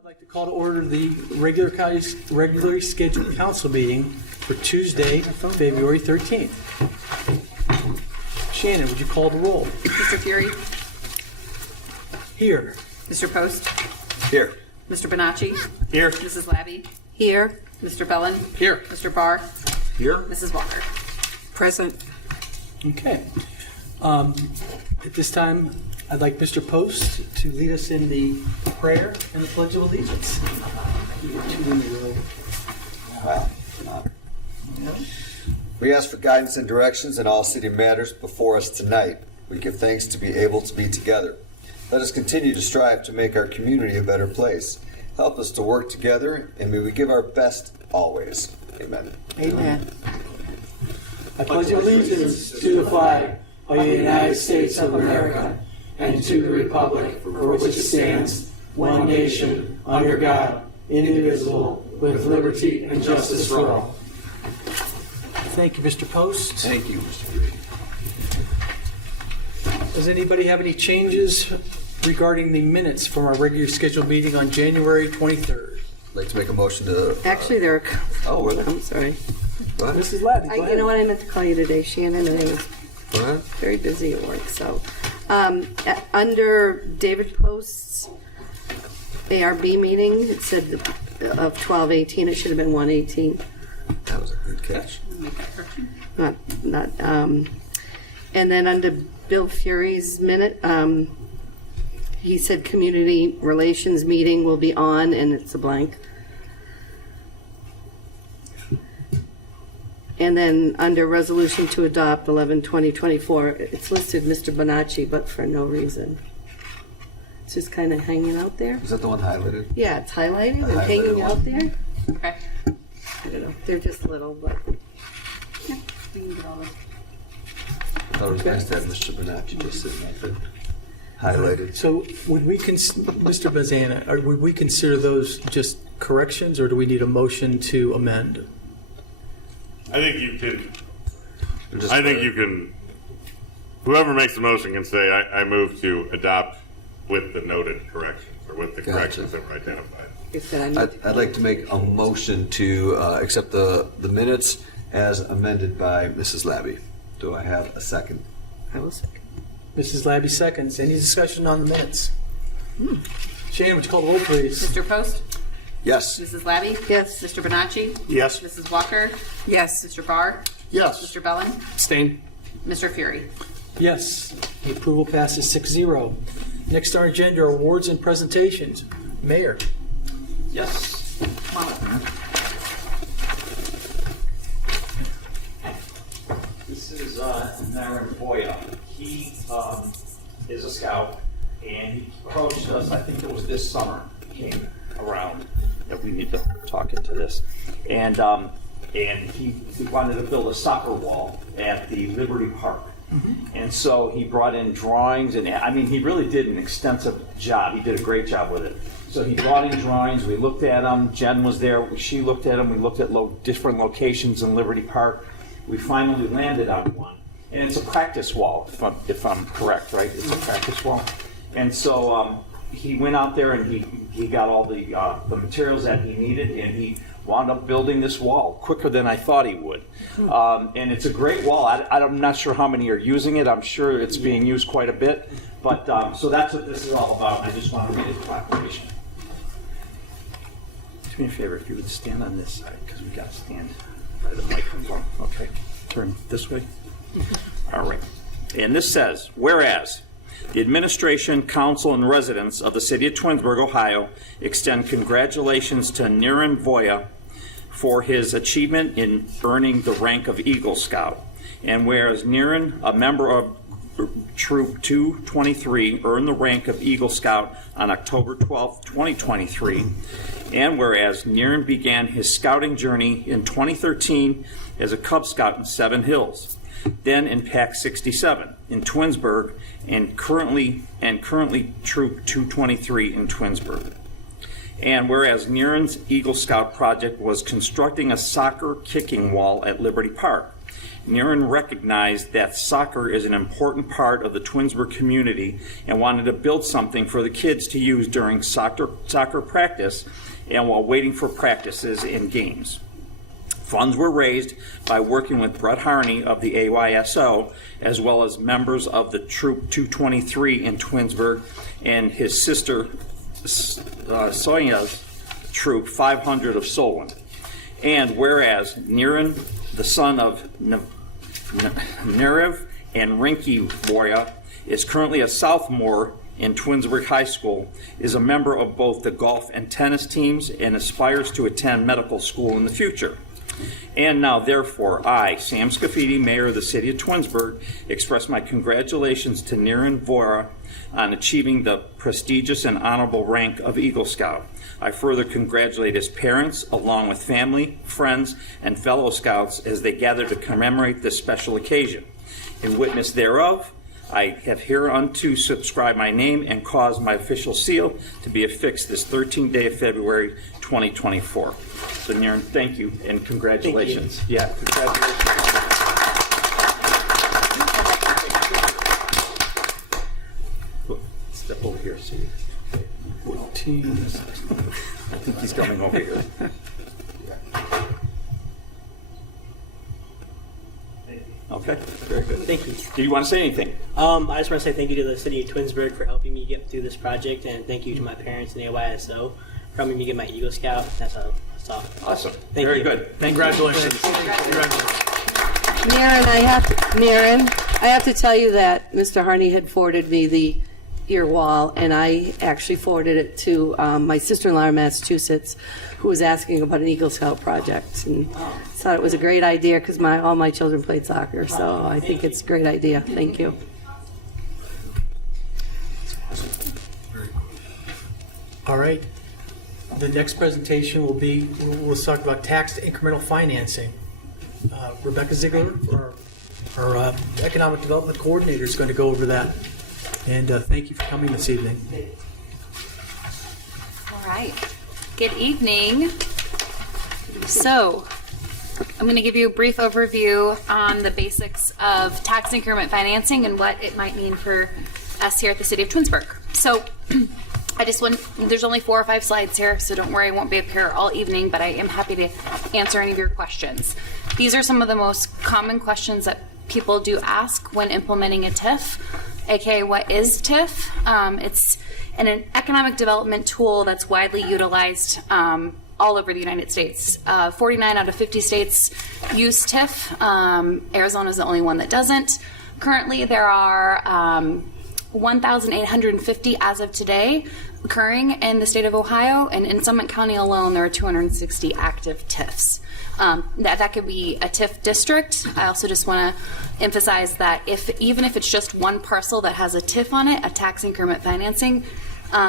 I'd like to call to order the regularly scheduled council meeting for Tuesday, February 13th. Shannon, would you call the roll? Mr. Fury? Here. Mr. Post? Here. Mr. Bonacci? Here. Mrs. Labby? Here. Mr. Bellin? Here. Mr. Barr? Here. Mrs. Walker? Present. Okay. At this time, I'd like Mr. Post to lead us in the prayer and the Pledge of Allegiance. Two in a row. Wow. We ask for guidance and directions in all city matters before us tonight. We give thanks to be able to be together. Let us continue to strive to make our community a better place. Help us to work together, and may we give our best always. Amen. Amen. I pledge allegiance to the flag of the United States of America and to the republic for which it stands, one nation, under God, indivisible, with liberty and justice for all. Thank you, Mr. Post. Thank you, Mr. Fury. Does anybody have any changes regarding the minutes from our regularly scheduled meeting on January 23rd? I'd like to make a motion to... Actually, there are. Oh, were there? I'm sorry. Go ahead. Mrs. Labby, go ahead. You know what I meant to call you today, Shannon, and I was Go ahead. very busy at work. So, under David Post's ARB meeting, it said of 12:18. It should have been 1:18. That was a good catch. Not. And then under Bill Fury's minute, he said community relations meeting will be on, and it's a blank. And then under resolution to adopt 11/20/24, it's listed Mr. Bonacci, but for no reason. It's just kind of hanging out there. Is that the one highlighted? Yeah, it's highlighted and Highlighted hanging one. out there. Okay. I don't know. They're just little, but Yeah, we can get all those. I thought it was nice to have Mr. Bonacci just sitting up there. Highlighted. So would we, Mr. Bazana, would we consider those just corrections, or do we need a motion to amend? I think you can, whoever makes the motion can say, I move to adopt with the noted corrections, or with the Gotcha. corrections that were identified. like I said, I need I'd like to make a motion to accept the minutes as amended by Mrs. Labby. Do I have a second? I will second. Mrs. Labby seconds. Any discussion on the minutes? Shannon, would you call the roll, please? Mr. Post? Yes. Mrs. Labby? Yes. Mr. Bonacci? Yes. Mrs. Walker? Yes. Mr. Barr? Yes. Mr. Bellin? Abstain. Mr. Fury? Yes. The approval passes 6-0. Next on our agenda are awards and presentations. Mayor. Yes. This is Naren Boya. He is a scout, and he approached us, I think it was this summer, came around, that we need to talk into this. And he wanted to build a soccer wall at the Liberty Park. And so he brought in drawings, and I mean, he really did an extensive job. He did a great job with it. So he brought in drawings, we looked at them, Jen was there, she looked at them, we looked at different locations in Liberty Park. We finally landed on one. And it's a practice wall, if I'm correct, right? It's a practice wall. And so he went out there and he got all the materials that he needed, and he wound up building this wall quicker than I thought he would. And it's a great wall. I'm not sure how many are using it. I'm sure it's being used quite a bit. But so that's what this is all about. I just want to read it proclamation. Do me a favor, if you would stand on this side, because we got to stand by the microphone. Okay, turn this way. All right. And this says, whereas the administration, council, and residents of the city of Twinsburg, Ohio, extend congratulations to Naren Voya for his achievement in earning the rank of Eagle Scout. And whereas Naren, a member of Troop 223, earned the rank of Eagle Scout on October 12, 2023. And whereas Naren began his scouting journey in 2013 as a Cub Scout in Seven Hills, then in Pack 67 in Twinsburg, and currently Troop 223 in Twinsburg. And whereas Naren's Eagle Scout project was constructing a soccer kicking wall at Liberty Park, Niren recognized that soccer is an important part of the Twinsburg community and wanted to build something for the kids to use during soccer practice and while waiting for practices and games. Funds were raised by working with Brett Harney of the AYSO, as well as members of the Troop 223 in Twinsburg and his sister Sonia's Troop 500 of Solon. And whereas Niren, the son of Nerev and Rinky Boya, is currently a sophomore in Twinsburg High School, is a member of both the golf and tennis teams, and aspires to attend medical school in the future. And now, therefore, I, Sam Scafidi, Mayor of the City of Twinsburg, express my congratulations to Niren Voira on achieving the prestigious and honorable rank of Eagle Scout. I further congratulate his parents, along with family, friends, and fellow Scouts as they gather to commemorate this special occasion. In witness thereof, I have hereunto subscribed my name and caused my official seal to be affixed this 13th day of February 2024. So, Niren, thank you and congratulations. Thank you. Yeah, congratulations. Step over here, see. I think he's coming over here. Okay, very good. Thank you. Do you want to say anything? I just want to say thank you to the city of Twinsburg for helping me get through this project, and thank you to my parents and AYSO for helping me get my Eagle Scout. That's all. Awesome. Thank Very you. good. Congratulations. Niren, I have to tell you that Mr. Harney had forwarded me your wall, and I actually forwarded it to my sister-in-law in Massachusetts, who was asking about an Eagle Scout project, and thought it was a great idea because all my children played soccer, so I think it's a great idea. Thank you. All right. The next presentation will be, we'll talk about tax incremental financing. Rebecca Ziegler, our Economic Development Coordinator, is going to go over that. And thank you for coming this evening. All right. Good evening. So, I'm going to give you a brief overview on the basics of tax increment financing and what it might mean for us here at the City of Twinsburg. So, there's only 4 or 5 slides here, so don't worry, I won't be up here all evening, but I am happy to answer any of your questions. These are some of the most common questions that people do ask when implementing a TIF, aka what is TIF? It's an economic development tool that's widely utilized all over the United States. 49 out of 50 states use TIF. Arizona is the only one that doesn't. Currently, there are 1,850 as of today occurring in the state of Ohio, and in Summit County alone, there are 260 active TIFs. That could be a TIF district. I also just want to emphasize that even if it's just one parcel that has a TIF on it, a tax increment financing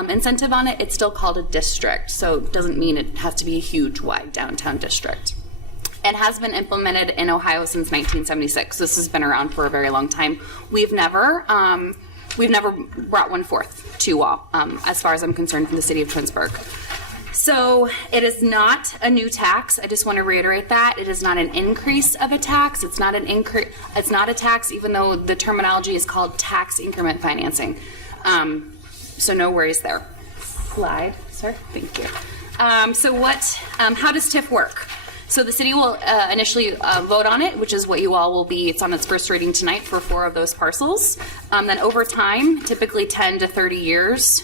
incentive on it, it's still called a district. So it doesn't mean it has to be a huge, wide downtown district. It has been implemented in Ohio since 1976. This has been around for a very long time. We've never brought one forth to you all, as far as I'm concerned, from the city of Twinsburg. So it is not a new tax. I just want to reiterate that. It is not an increase of a tax. It's not an increase. It's not a tax, even though the terminology is called tax increment financing. So no worries there. Slide, sir. Thank you. How does TIF work? So the city will initially vote on it, which is what you all will be. It's on its first reading tonight for 4 of those parcels. Then over time, typically 10 to 30 years,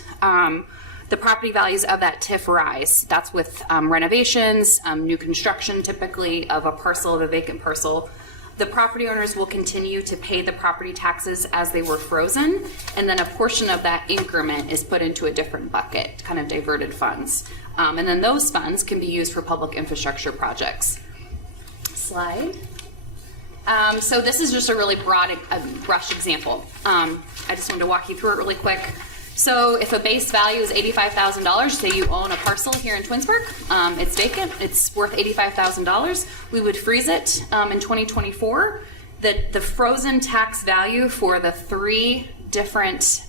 the property values of that TIF rise. That's with renovations, new construction typically of a parcel, of a vacant parcel. The property owners will continue to pay the property taxes as they were frozen, and then a portion of that increment is put into a different bucket, kind of diverted funds. And then those funds can be used for public infrastructure projects. Slide. So this is just a really broad brush example. I just wanted to walk you through it really quick. So if a base value is $85,000, say you own a parcel here in Twinsburg, it's vacant, it's worth $85,000, we would freeze it in 2024. The frozen tax value for the 3 different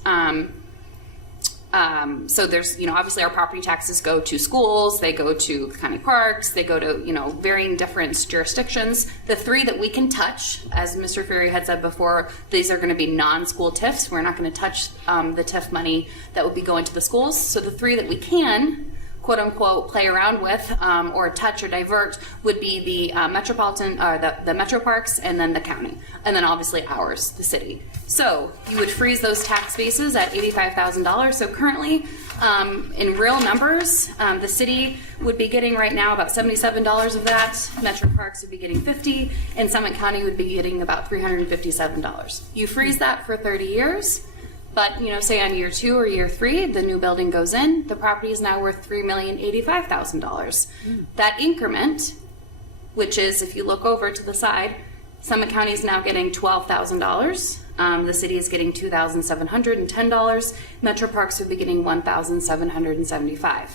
So there's, obviously our property taxes go to schools, they go to county parks, they go to, varying different jurisdictions. The three that we can touch, as Mr. Ferry had said before, these are going to be non-school TIFs. We're not going to touch the TIF money that would be going to the schools. So the three that we can, quote unquote, play around with or touch or divert would be the metropolitan, the metro parks, and then the county, and then obviously ours, the city. So you would freeze those tax bases at $85,000. So currently, in real numbers, the city would be getting right now about $77 of that. Metro Parks would be getting $50, and Summit County would be getting about $357. You freeze that for 30 years. But, say on year 2 or year 3, the new building goes in, the property is now worth $3,085,000. That increment, which is, if you look over to the side, Summit County is now getting $12,000. The city is getting $2,710. Metro Parks would be getting $1,775.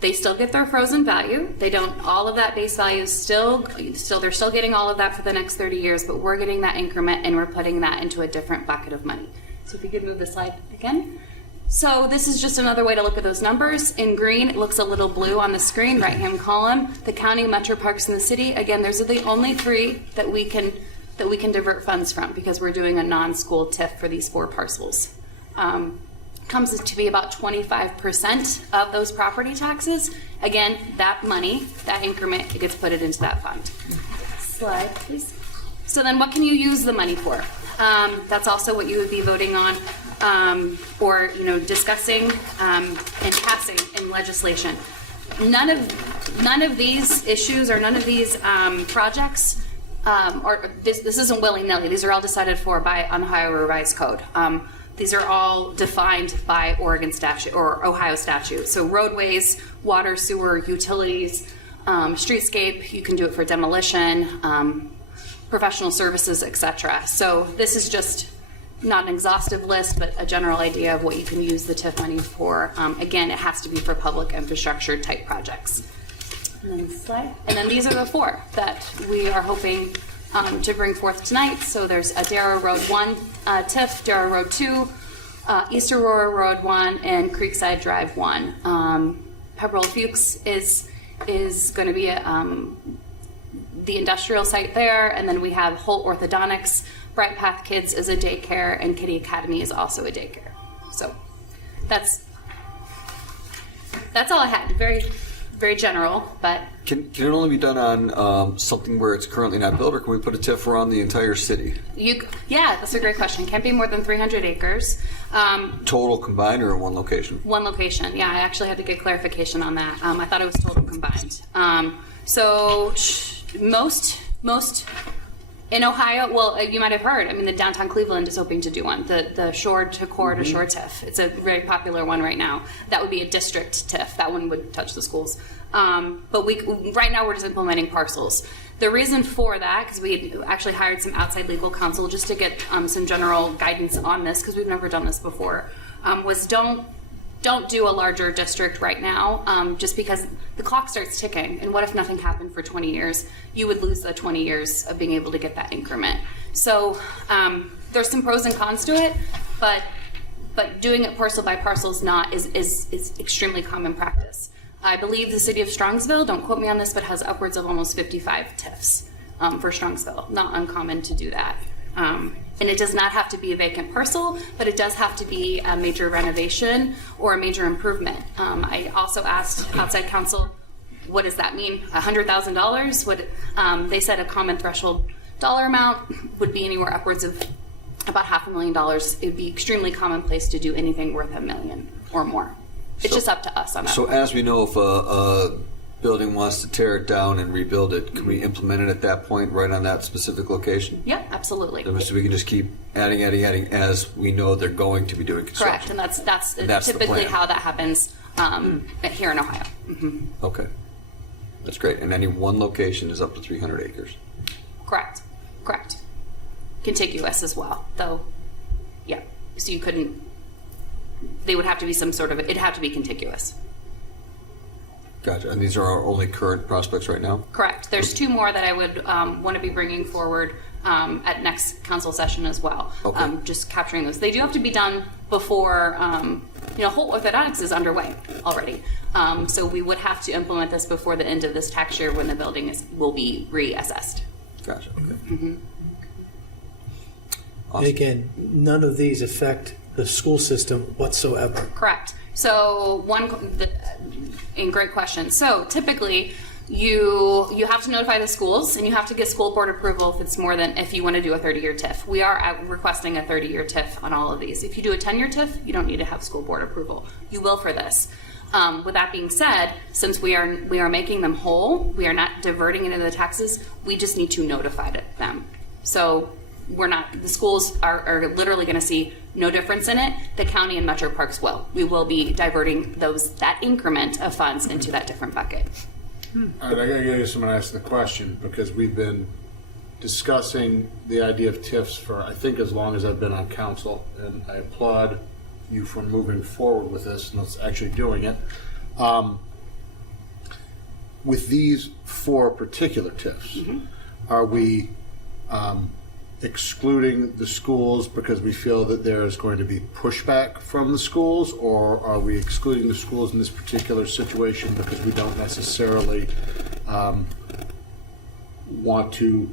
They still get their frozen value. They don't, all of that base value is still, they're still getting all of that for the next 30 years, but we're getting that increment and we're putting that into a different bucket of money. So if you could move the slide again. So this is just another way to look at those numbers. In green, it looks a little blue on the screen, right-hand column. The county, metro parks, and the city. Again, those are the only three that we can divert funds from because we're doing a non-school TIF for these 4 parcels. Comes to be about 25% of those property taxes. Again, that money, that increment, it gets put it into that fund. Slide, please. So then what can you use the money for? That's also what you would be voting on or discussing and passing in legislation. None of these issues or none of these projects or this isn't willy-nilly. These are all decided for by Ohio Revised Code. These are all defined by Oregon statute or Ohio statute. So roadways, water, sewer, utilities, streetscape, you can do it for demolition, professional services, etc. So this is just not an exhaustive list, but a general idea of what you can use the TIF money for. Again, it has to be for public infrastructure type projects. And then slide. And then these are the 4 that we are hoping to bring forth tonight. So there's a Darrow Road 1 TIF, Darrow Road 2, East Aurora Road 1, and Creekside Drive 1. Pepperell Fuchs is going to be the industrial site there, and then we have Holt Orthodontics, Bright Path Kids is a daycare, and Kitty Academy is also a daycare. So that's all I had. Very, very general, but Can it only be done on something where it's currently not built, or can we put a TIF around the entire city? Yeah, that's a great question. Can't be more than 300 acres. Total combined or in one location? One location. Yeah, I actually had to get clarification on that. I thought it was total combined. So most in Ohio, well, you might have heard, the downtown Cleveland is hoping to do one, the shore to core to shore TIF. It's a very popular one right now. That would be a district TIF. That one would touch the schools. But right now we're just implementing parcels. The reason for that, because we had actually hired some outside legal counsel just to get some general guidance on this, because we've never done this before, was don't do a larger district right now, just because the clock starts ticking, and what if nothing happened for 20 years? You would lose the 20 years of being able to get that increment. So there's some pros and cons to it, but doing it parcel by parcel is extremely common practice. I believe the city of Strongsville, don't quote me on this, but has upwards of almost 55 TIFs for Strongsville. Not uncommon to do that. And it does not have to be a vacant parcel, but it does have to be a major renovation or a major improvement. I also asked outside counsel, what does that mean? $100,000? They said a common threshold dollar amount would be anywhere upwards of about $500,000. It'd be extremely commonplace to do anything worth $1 million or more. It's just up to us on that. So as we know, if a building wants to tear it down and rebuild it, can we implement it at that point right on that specific location? Yeah, absolutely. So we can just keep adding as we know they're going to be doing construction. Correct, and that's typically how that happens here in Ohio. Mm-hmm. Okay. That's great. And any one location is up to 300 acres. Correct. Contiguous as well, though. Yeah. So you couldn't. They would have to be it'd have to be contiguous. Gotcha. And these are our only current prospects right now? Correct. There's 2 more that I would want to be bringing forward at next council session as well. Okay. Just capturing those. They do have to be done before, whole orthodontics is underway already. So we would have to implement this before the end of this tax year when the building will be reassessed. Gotcha. Okay. Mm-hmm. And again, none of these affect the school system whatsoever. Correct. So and great question. So typically, you have to notify the schools, and you have to get school board approval if you want to do a 30-year TIF. We are requesting a 30-year TIF on all of these. If you do a 10-year TIF, you don't need to have school board approval. You will for this. With that being said, since we are making them whole, we are not diverting into the taxes. We just need to notify them. So the schools are literally going to see no difference in it. The county and Metro Parks will. We will be diverting that increment of funds into that different bucket. All right, I gotta get someone asking the question because we've been discussing the idea of TIFs for I think as long as I've been on council, and I applaud you for moving forward with this and us actually doing it. With these 4 particular TIFs, are we excluding the schools because we feel that there is going to be pushback from the schools, or are we excluding the schools in this particular situation because we don't necessarily want to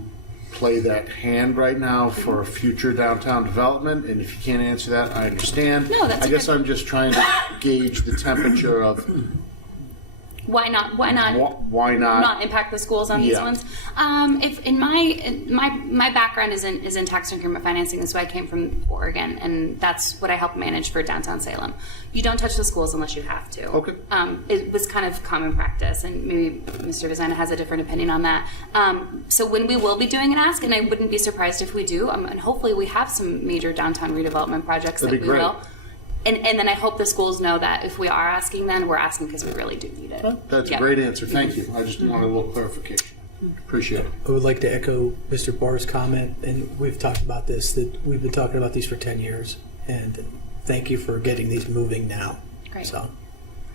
play that hand right now for a future downtown development? And if you can't answer that, I understand. No, that's I guess I'm just trying to gauge the temperature of Why not? why not Not impact the schools on these Yeah. ones. If in my background is in tax increment financing. That's why I came from Oregon, and that's what I help manage for downtown Salem. You don't touch the schools unless you have to. Okay. It was kind of common practice, and maybe Mr. Vizana has a different opinion on that. So when we will be doing an ask, and I wouldn't be surprised if we do, and hopefully we have some major downtown redevelopment projects That'd that be we great. will. And then I hope the schools know that if we are asking, then we're asking because we really do need it. That's Yeah. a great answer. Thank you. I just wanted a little clarification. Appreciate it. I would like to echo Mr. Barr's comment, and we've talked about this, that we've been talking about these for 10 years, and thank you for getting these moving now. Great. So,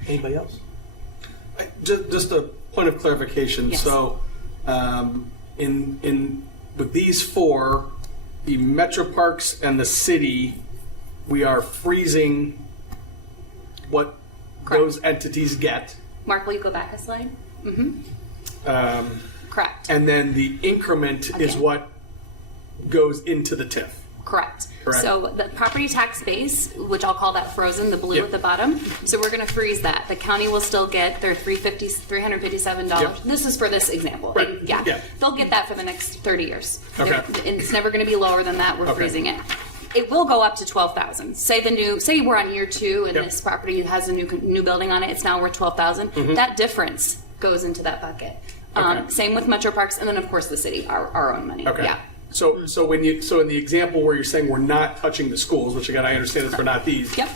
anybody else? Just a point of clarification. Yes. So, in with these 4, the Metro Parks and the city, we are freezing what Correct. those entities get, Mark, will you go back a slide? Correct. and then the increment is Okay. what goes into the TIF. Correct. Correct. So the property tax base, which I'll call that frozen, the blue Yep. at the bottom. So we're going to freeze that. The county will still get their $357. Yep. This is for this example. Right. And yeah, Yeah. they'll get that for the next 30 years. Okay. And it's never going to be lower than that. We're Okay. freezing it. It will go up to 12,000. Say we're on year 2 and Yep. this property has a new building on it. It's now worth 12,000. That difference goes into that bucket. Okay. Same with Metro Parks, and then of course the city, our own money. Okay. Yeah. So in the example where you're saying we're not touching the schools, which again I understand is for not these. Yep.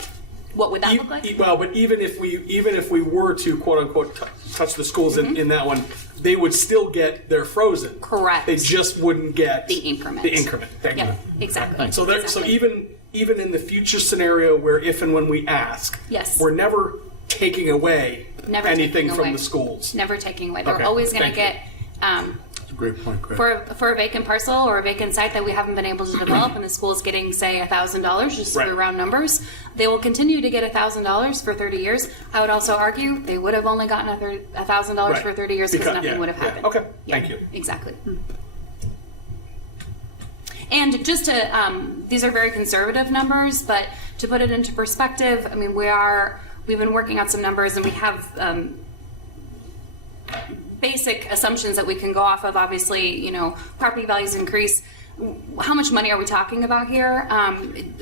What would that look like? Well, but even if we were to quote unquote touch the schools in that one, they would still get their frozen. Correct. They just wouldn't get The increment. The increment. Thank Yep, you. exactly. So Exactly. even in the future scenario where if and when we ask, Yes. we're never taking away Never anything taking from away. the schools. Never taking away. They're Okay, always going to thank get That's a great point, Craig. for a vacant parcel or a vacant site that we haven't been able to develop, and the school is getting say $1,000, just Right. for round numbers. They will continue to get $1,000 for 30 years. I would also argue they would have only gotten $1,000 Right. for 30 years because nothing yeah, would have yeah. happened. Okay, Yeah, thank you. Exactly. And just to, these are very conservative numbers, but to put it into perspective, I mean, we've been working on some numbers and we have basic assumptions that we can go off of. Obviously, property values increase. How much money are we talking about here?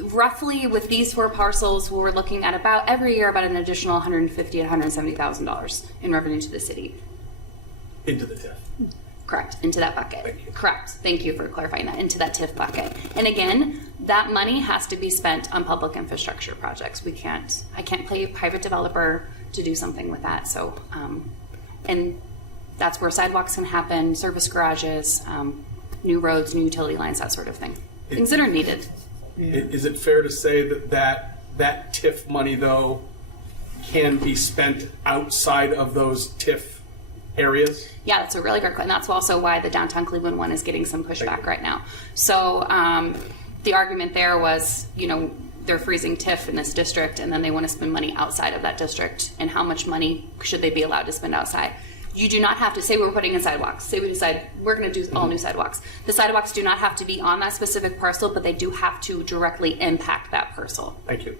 Roughly with these 4 parcels, we're looking at about every year about an additional $150,000 to $170,000 in revenue to the city. Into the TIF. Correct, into that bucket. Thank you. Correct. Thank you for clarifying that, into that TIF bucket. And again, that money has to be spent on public infrastructure projects. I can't pay a private developer to do something with that. So, and that's where sidewalks can happen, service garages, new roads, new utility lines, that sort of thing. Things that are needed. Is it fair to say that TIF money though can be spent outside of those TIF areas? Yeah, that's a really good question. That's also why the downtown Cleveland one is getting some pushback right now. So the argument there was, they're freezing TIF in this district and then they want to spend money outside of that district, and how much money should they be allowed to spend outside. You do not have to say we're putting in sidewalks. Say we decide we're going to do all new sidewalks. The sidewalks do not have to be on that specific parcel, but they do have to directly impact that parcel. Thank you.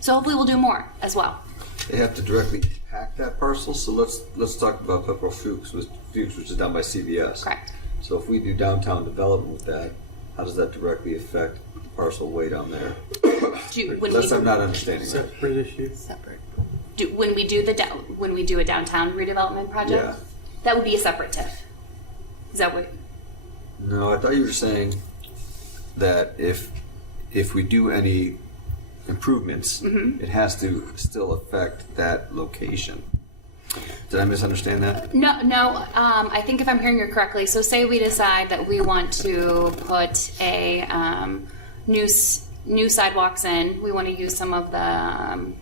So hopefully we'll do more as well. They have to directly impact that parcel. So let's talk about Pepperell Fuchs, which is down by CVS. Correct. So if we do downtown development with that, how does that directly affect the parcel way down there? Unless I'm not understanding that. Separate issue. Separate. When we do a downtown redevelopment project, Yeah. that would be a separate TIF. Is that what? No, I thought you were saying that if we do any improvements, it has to still affect that location. Did I misunderstand that? No. I think if I'm hearing you correctly, so say we decide that we want to put a new sidewalks in. We want to use some of the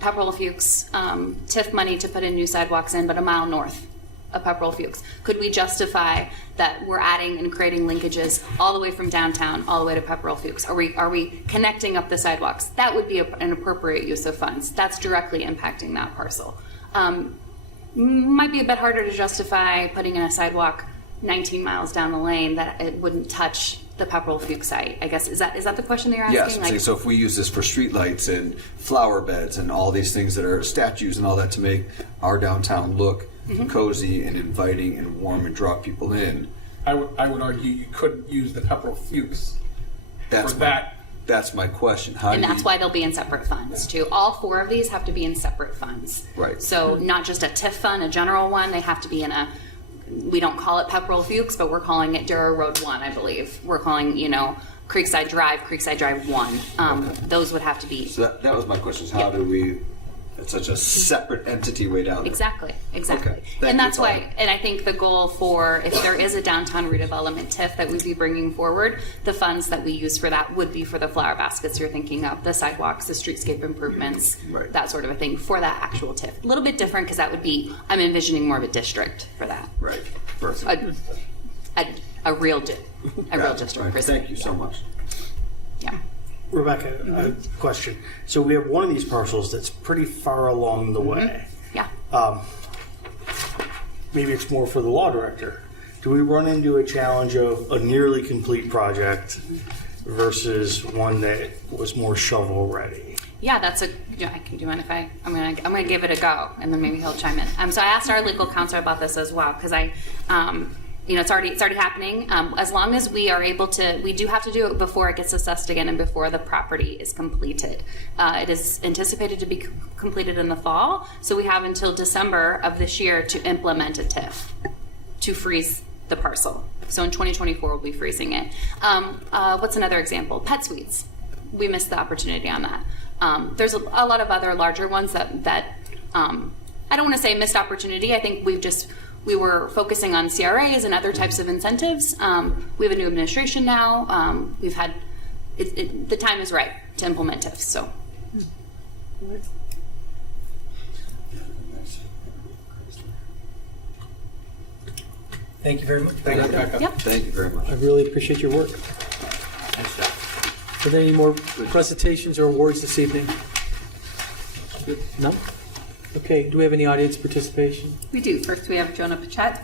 Pepperell Fuchs TIF money to put in new sidewalks in, but a mile north of Pepperell Fuchs. Could we justify that we're adding and creating linkages all the way from downtown all the way to Pepperell Fuchs? Are we connecting up the sidewalks? That would be an appropriate use of funds. That's directly impacting that parcel. Might be a bit harder to justify putting in a sidewalk 19 miles down the lane that it wouldn't touch the Pepperell Fuchs site. I guess is that the question that you're asking? Yes. So if we use this for streetlights and flower beds and all these things that are statues and all that to make our downtown look cozy and inviting and warm and draw people in. I would argue you couldn't use the Pepperell Fuchs for that. That's my question. And that's why they'll be in separate funds too. All four of these have to be in separate funds. Right. So not just a TIF fund, a general one. They have to be in a. We don't call it Pepperell Fuchs, but we're calling it Dura Road 1, I believe. We're calling, Creekside Drive 1. Those would have to be. So that was my question. Is how do we, it's such a separate entity way down there? Exactly. Okay. And that's why, and I think the goal for, if there is a downtown redevelopment TIF that we'd be bringing forward, the funds that we use for that would be for the flower baskets you're thinking of, the sidewalks, the streetscape improvements, Right. that sort of a thing for that actual TIF. A little bit different because that would be, I'm envisioning more of a district for that. Right. Perfect. A real district. per se. Thank you so much. Yeah. Rebecca, a question. So we have one of these parcels that's pretty far along the way. Yeah. Maybe it's more for the law director. Do we run into a challenge of a nearly complete project versus one that was more shovel ready? Yeah, that's a. I can do it if I'm gonna give it a go, and then maybe he'll chime in. So I asked our legal counsel about this as well because it's already happening. As long as we are able to, we do have to do it before it gets assessed again and before the property is completed. It is anticipated to be completed in the fall, so we have until December of this year to implement a TIF to freeze the parcel. So in 2024, we'll be freezing it. What's another example? Pet suites. We missed the opportunity on that. There's a lot of other larger ones that I don't want to say missed opportunity. I think we were focusing on CRAs and other types of incentives. We have a new administration now. We've had the time is right to implement TIFs. So. Thank you very much. Thank you, Rebecca. Yep. Thank you very much. I really appreciate your work. Are there any more presentations or awards this evening? No? Okay, do we have any audience participation? We do. First, we have Jonah Pachette.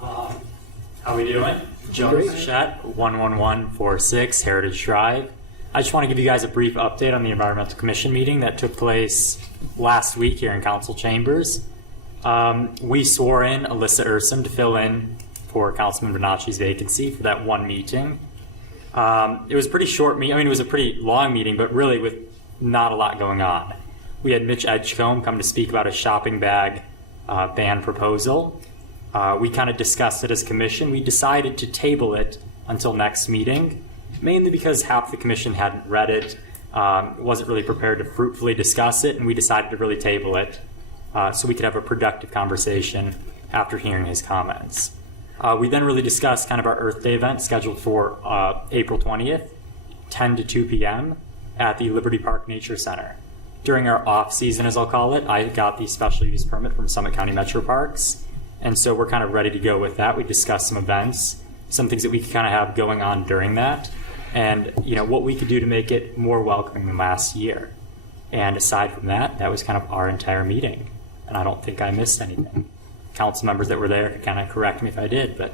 How we doing? Jonas Pachette, 11146 Heritage Drive. I just want to give you guys a brief update on the Environmental Commission meeting that took place last week here in Council Chambers. We swore in Alyssa Urson to fill in for Councilman Bonacci's vacancy for that one meeting. It was a pretty short meeting. I mean, it was a pretty long meeting, but really with not a lot going on. We had Mitch Edgecombe come to speak about a shopping bag ban proposal. We kind of discussed it as commission. We decided to table it until next meeting, mainly because half the commission hadn't read it, wasn't really prepared to fruitfully discuss it, and we decided to really table it so we could have a productive conversation after hearing his comments. We then really discussed kind of our Earth Day event scheduled for April 20th, 10 to 2 p.m. at the Liberty Park Nature Center. During our off season, as I'll call it, I got the special use permit from Summit County Metro Parks, And so we're kind of ready to go with that. We discussed some events, some things that we could kind of have going on during that, and what we could do to make it more welcoming than last year. And aside from that, that was kind of our entire meeting. And I don't think I missed anything. Council members that were there could kind of correct me if I did, but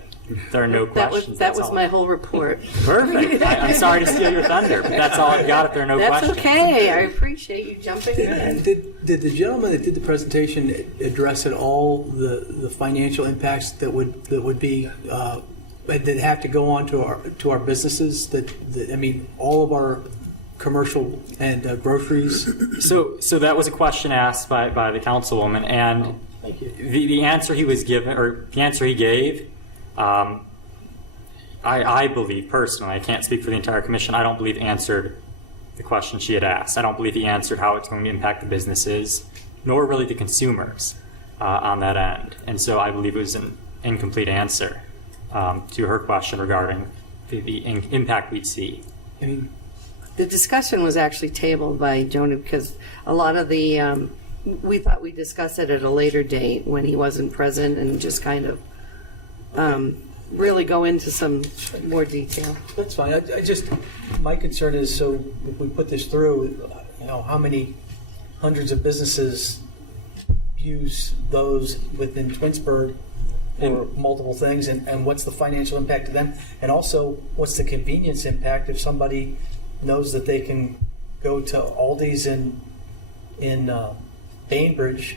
there are no questions. That was my whole report. Perfect. I'm sorry to steal your thunder, but that's all I've got if there are no That's questions. okay. I appreciate you jumping in. And did the gentleman that did the presentation address at all the financial impacts that would be that have to go on to our businesses? That I mean, all of our commercial and groceries. So that was a question asked by the councilwoman, and the answer he was given, or the answer he gave, I believe personally, I can't speak for the entire commission, I don't believe answered the question she had asked. I don't believe he answered how it's going to impact the businesses, nor really the consumers on that end. And so I believe it was an incomplete answer to her question regarding the impact we'd see. I mean, The discussion was actually tabled by Jonah because a lot of the, we thought we'd discuss it at a later date when he wasn't present and just kind of really go into some more detail. that's fine. I just, my concern is, so if we put this through, how many hundreds of businesses use those within Twinsburg for multiple things, and what's the financial impact to them? And also, what's the convenience impact if somebody knows that they can go to Aldi's in Bainbridge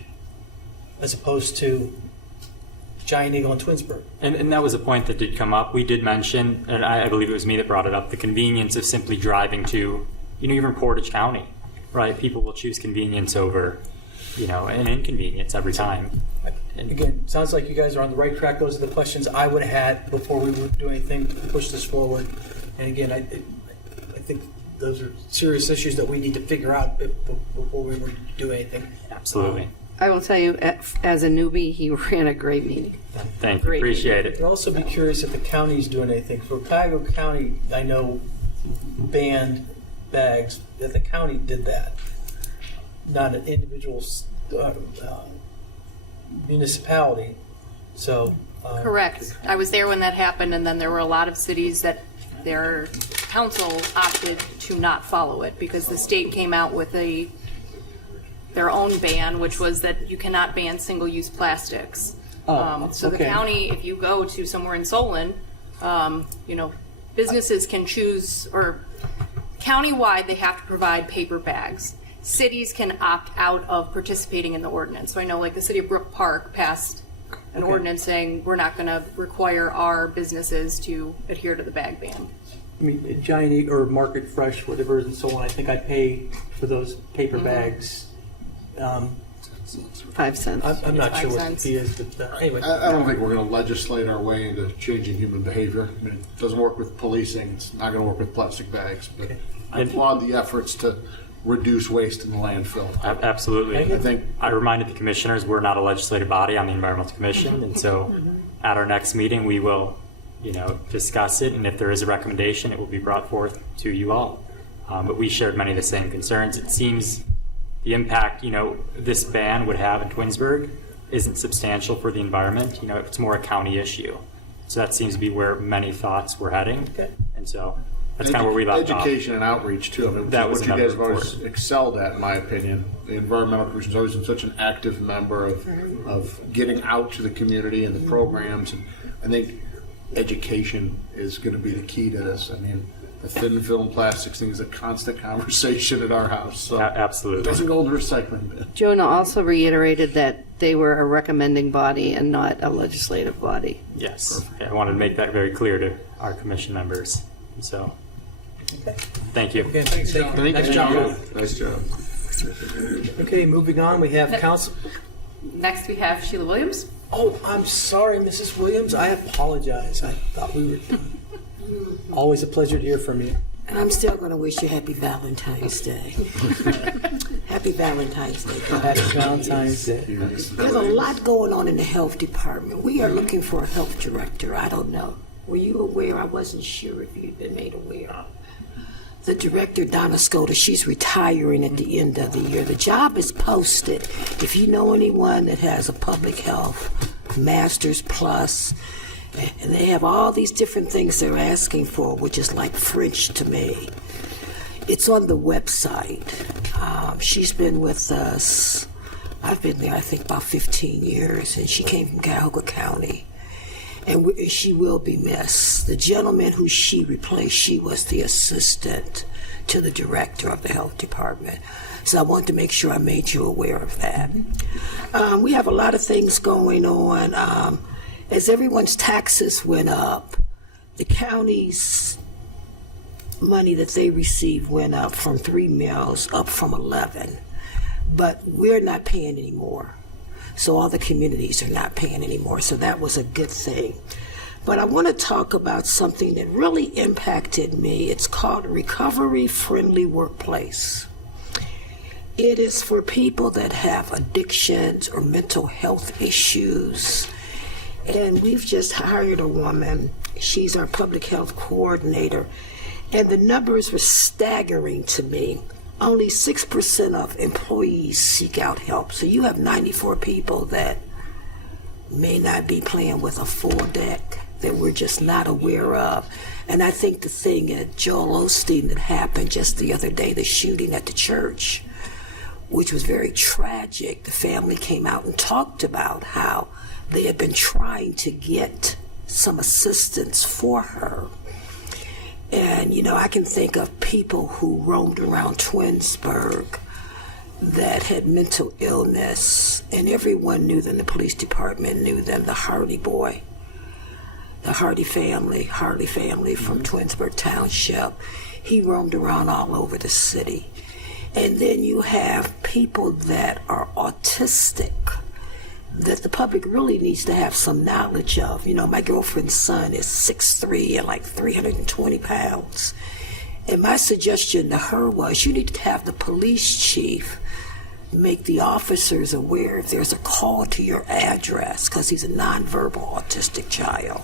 as opposed to Giant Eagle in Twinsburg? And that was a point that did come up. We did mention, and I believe it was me that brought it up, the convenience of simply driving to, even Portage County, right? People will choose convenience over, an inconvenience every time. And Again, sounds like you guys are on the right track. Those are the questions I would have had before we would do anything to push this forward. And again, I think those are serious issues that we need to figure out before we would do anything. absolutely. I will tell you, as a newbie, he ran a great meeting. Thank you. Great. Appreciate it. I'd also be curious if the county's doing anything. For Cuyahoga County, I know banned bags, that the county did that, not an individual municipality. So Correct. I was there when that happened, and then there were a lot of cities that their council opted to not follow it because the state came out with their own ban, which was that you cannot ban single-use plastics. So the okay. county, if you go to somewhere in Solon, businesses can choose, or countywide, they have to provide paper bags. Cities can opt out of participating in the ordinance. So I know, like, the city of Brook Park passed an ordinance saying we're not going to require our businesses to adhere to the bag ban. I mean, Giant Eagle or Market Fresh, whatever, and so on. I think I pay for those paper bags. 5 cents. I'm not sure what the 5 cents. fee is, but anyway. I don't think we're going to legislate our way into changing human behavior. I mean, it doesn't work with policing. It's not going to work with plastic bags. But I applaud the efforts to reduce waste in the landfill. Absolutely. I think I reminded the commissioners we're not a legislative body on the Environmental Commission, and so at our next meeting we will, discuss it, and if there is a recommendation, it will be brought forth to you all. But we shared many of the same concerns. It seems the impact, this ban would have in Twinsburg isn't substantial for the environment. It's more a county issue. So that seems to be where many thoughts were heading. Okay. And so that's kind of where we left off. Education and outreach, too. I mean, That was what you another guys have always report. excelled at, in my opinion. The Environmental Commission's always been such an active member of getting out to the community and the programs. And I think education is going to be the key to this. I mean, the thin film plastics thing is a constant conversation at our house. So it Absolutely. doesn't go in the recycling bin. Jonah also reiterated that they were a recommending body and not a legislative body. Yes. I wanted to make that very clear to our commission members. So, thank you. Okay, thanks, John. Nice job. Nice job. Okay, moving on, we have council. Next, we have Sheila Williams. Oh, I'm sorry, Mrs. Williams. I apologize. I thought we were done. Always a pleasure to hear from you. And I'm still going to wish you happy Valentine's Day. Happy Valentine's Day. Happy Valentine's Day. There's a lot going on in the health department. We are looking for a health director. I don't know. Were you aware? I wasn't sure if you'd been made aware. The director, Donna Scota, she's retiring at the end of the year. The job is posted. If you know anyone that has a public health Masters Plus, and they have all these different things they're asking for, which is like French to me. It's on the website. She's been with us, I've been there I think about 15 years, and she came from Cuyahoga County. And she will be missed. The gentleman who she replaced, she was the assistant to the director of the health department. So I wanted to make sure I made you aware of that. We have a lot of things going on. As everyone's taxes went up, the county's money that they receive went up from 3 mills up from 11. But we're not paying anymore. So all the communities are not paying anymore. So that was a good thing. But I want to talk about something that really impacted me. It's called Recovery Friendly Workplace. It is for people that have addictions or mental health issues. And we've just hired a woman. She's our public health coordinator. And the numbers were staggering to me. Only 6% of employees seek out help. So you have 94 people that may not be playing with a full deck that we're just not aware of. And I think the thing at Joel Osteen that happened just the other day, the shooting at the church, which was very tragic, the family came out and talked about how they had been trying to get some assistance for her. And, you know, I can think of people who roamed around Twinsburg that had mental illness, and everyone knew them. The police department knew them. The Hardy boy, the Hardy family from Twinsburg Township. He roamed around all over the city. And then you have people that are autistic that the public really needs to have some knowledge of. You know, my girlfriend's son is 6'3" and like 320 pounds. And my suggestion to her was you need to have the police chief make the officers aware if there's a call to your address, because he's a nonverbal autistic child.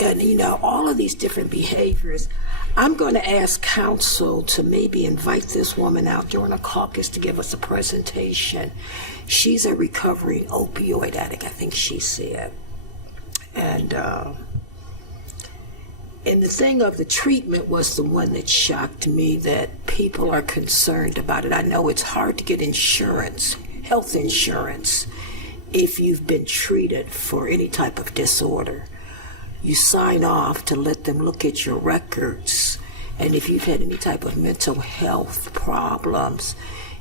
And, you know, all of these different behaviors. I'm going to ask council to maybe invite this woman out during a caucus to give us a presentation. She's a recovering opioid addict, I think she said. And the thing of the treatment was the one that shocked me, that people are concerned about it. I know it's hard to get insurance, health insurance, if you've been treated for any type of disorder. You sign off to let them look at your records, and if you've had any type of mental health problems,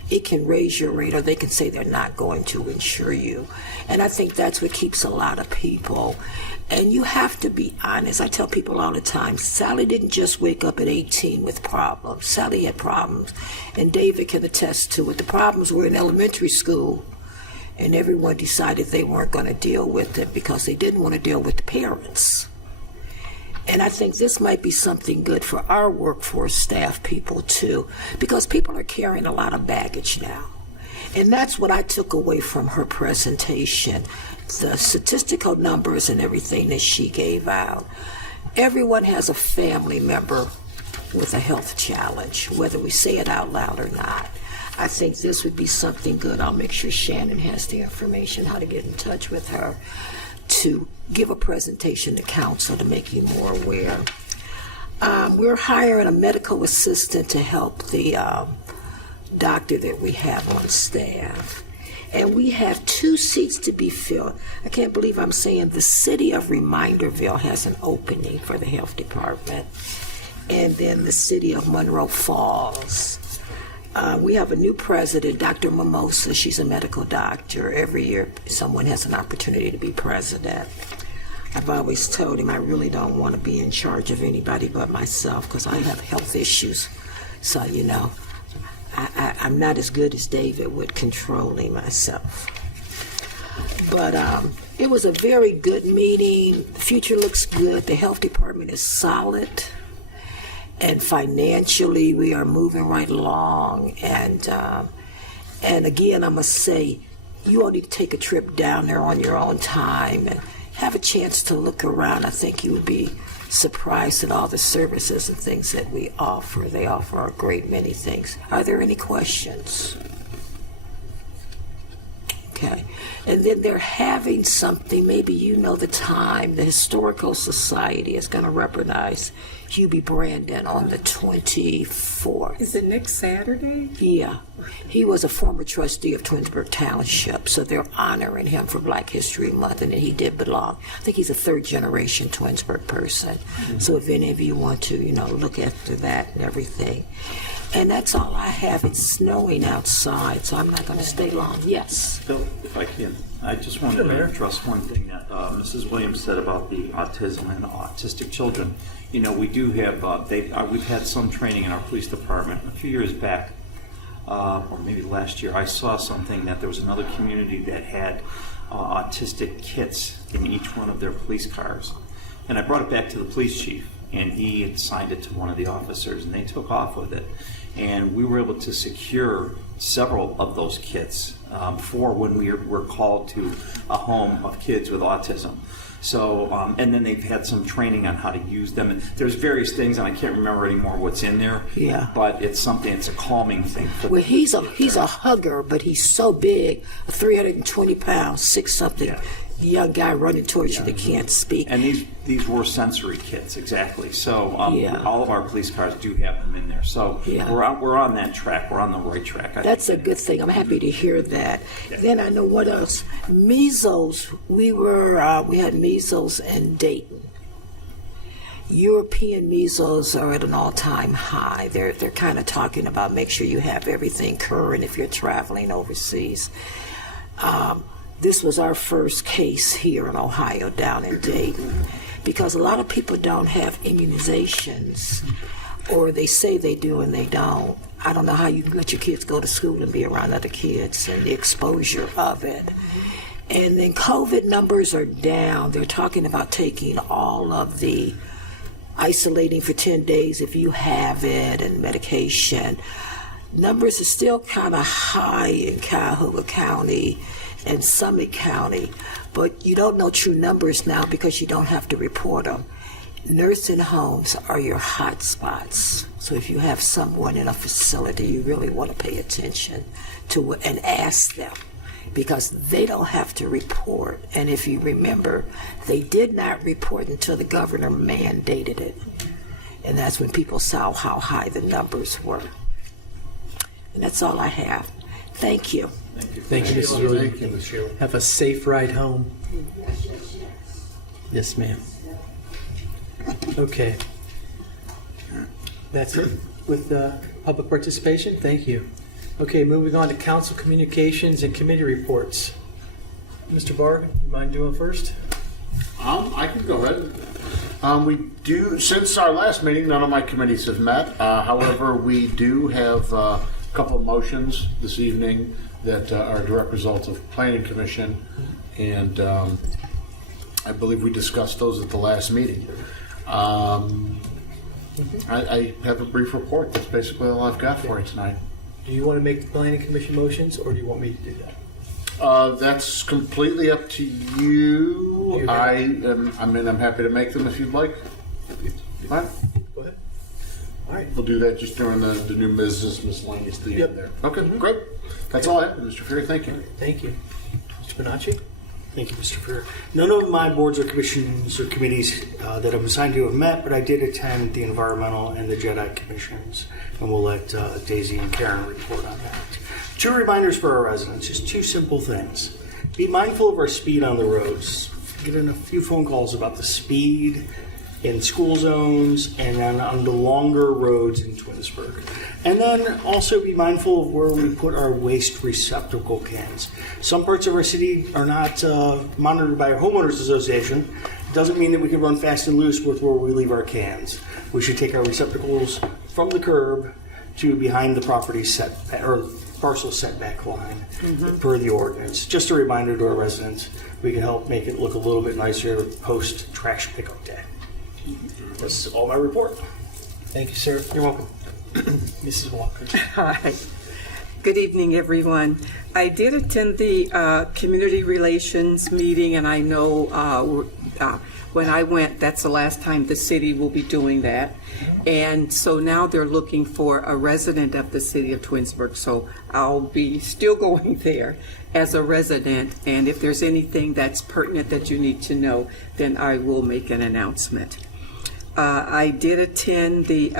it can raise your rate, or they can say they're not going to insure you. And I think that's what keeps a lot of people. And you have to be honest. I tell people all the time, Sally didn't just wake up at 18 with problems. Sally had problems, and David can attest to it. The problems were in elementary school, and everyone decided they weren't going to deal with it because they didn't want to deal with the parents. And I think this might be something good for our workforce staff people too, because people are carrying a lot of baggage now. And that's what I took away from her presentation, the statistical numbers and everything that she gave out. Everyone has a family member with a health challenge, whether we say it out loud or not. I think this would be something good. I'll make sure Shannon has the information, how to get in touch with her, to give a presentation to council to make you more aware. We're hiring a medical assistant to help the doctor that we have on staff. And we have 2 seats to be filled. I can't believe I'm saying the city of Reminderville has an opening for the health department. And then the city of Monroe Falls. We have a new president, Dr. Mimosa. She's a medical doctor. Every year, someone has an opportunity to be president. I've always told him I really don't want to be in charge of anybody but myself, because I have health issues. So, you know, I'm not as good as David with controlling myself. But it was a very good meeting. The future looks good. The health department is solid. And financially, we are moving right along. And again, I must say, you all need to take a trip down there on your own time and have a chance to look around. I think you would be surprised at all the services and things that we offer. They offer a great many things. Are there any questions? Okay. And then they're having something, maybe you know the time, the Historical Society is going to recognize Hubie Brandon on the 24th. Is it next Saturday? Yeah. He was a former trustee of Twinsburg Township, so they're honoring him for Black History Month, and he did belong. I think he's a third-generation Twinsburg person. So if any of you want to, look after that and everything. And that's all I have. It's snowing outside, so I'm not going to stay long. Yes. Bill, if I can, I just wanted to address one thing that Mrs. Williams said about the autism and autistic children. We do have, we've had some training in our police department. A few years back, or maybe last year, I saw something that there was another community that had autistic kits in each one of their police cars. And I brought it back to the police chief, and he had signed it to one of the officers, and they took off with it. And we were able to secure several of those kits for when we were called to a home of kids with autism. So, and then they've had some training on how to use them. And there's various things, and I can't remember anymore what's in there. Yeah. But it's a calming thing. Well, he's a hugger, but he's so big, 320 pounds, 6-something. Yeah. Young guy running towards you that can't speak. And these were sensory kits, exactly. So all of our police cars do have them in there. So we're on that track. We're on the right track. That's a good thing. I'm happy to hear that. Yeah. Then I know what else. Measles. We had measles in Dayton. European measles are at an all-time high. They're kind of talking about make sure you have everything current if you're traveling overseas. This was our first case here in Ohio, down in Dayton, because a lot of people don't have immunizations, or they say they do and they don't. I don't know how you can let your kids go to school and be around other kids and the exposure of it. And then COVID numbers are down. They're talking about taking all of the isolating for 10 days if you have it and medication. Numbers are still kind of high in Cuyahoga County and Summit County, but you don't know true numbers now because you don't have to report them. Nursing homes are your hot spots. So if you have someone in a facility, you really want to pay attention to and ask them, because they don't have to report. And if you remember, they did not report until the governor mandated it. And that's when people saw how high the numbers were. And that's all I have. Thank you. Thank you, Mrs. Williams. Thank you. Have a safe ride home. Yes, ma'am. Okay. That's it with public participation. Thank you. Okay, moving on to council communications and committee reports. Mr. Barr, you mind doing first? I can go ahead. We do, since our last meeting, none of my committees have met. However, we do have a couple of motions this evening that are a direct result of Planning Commission, and I believe we discussed those at the last meeting. I have a brief report. That's basically all I've got for you tonight. Do you want to make the Planning Commission motions, or do you want me to do that? That's completely up to you. I'm happy to make them if you'd like. All right. Go ahead. All right. We'll do that just during the new business miscellaneous at the end there. Okay, great. That's all I have, Mr. Ferry. Thank you. Thank you. Mr. Bonacci? Thank you, Mr. Ferrer. None of my boards or commissions or committees that I'm assigned to have met, but I did attend the environmental and the JEDI commissions, and we'll let Daisy and Karen report on that. 2 reminders for our residents, just 2 simple things. Be mindful of our speed on the roads. Get in a few phone calls about the speed in school zones and then on the longer roads in Twinsburg. And then also be mindful of where we put our waste receptacle cans. Some parts of our city are not monitored by our homeowners association. It doesn't mean that we can run fast and loose with where we leave our cans. We should take our receptacles from the curb to behind the property setback or parcel setback line per the ordinance. Just a reminder to our residents, we can help make it look a little bit nicer post trash pickup day. That's all my report. Thank you, sir. You're welcome. Mrs. Walker. Hi. Good evening, everyone. I did attend the community relations meeting, and I know When I went, that's the last time the city will be doing that. And so now they're looking for a resident of the city of Twinsburg. So I'll be still going there as a resident. And if there's anything that's pertinent that you need to know, then I will make an announcement. I did attend the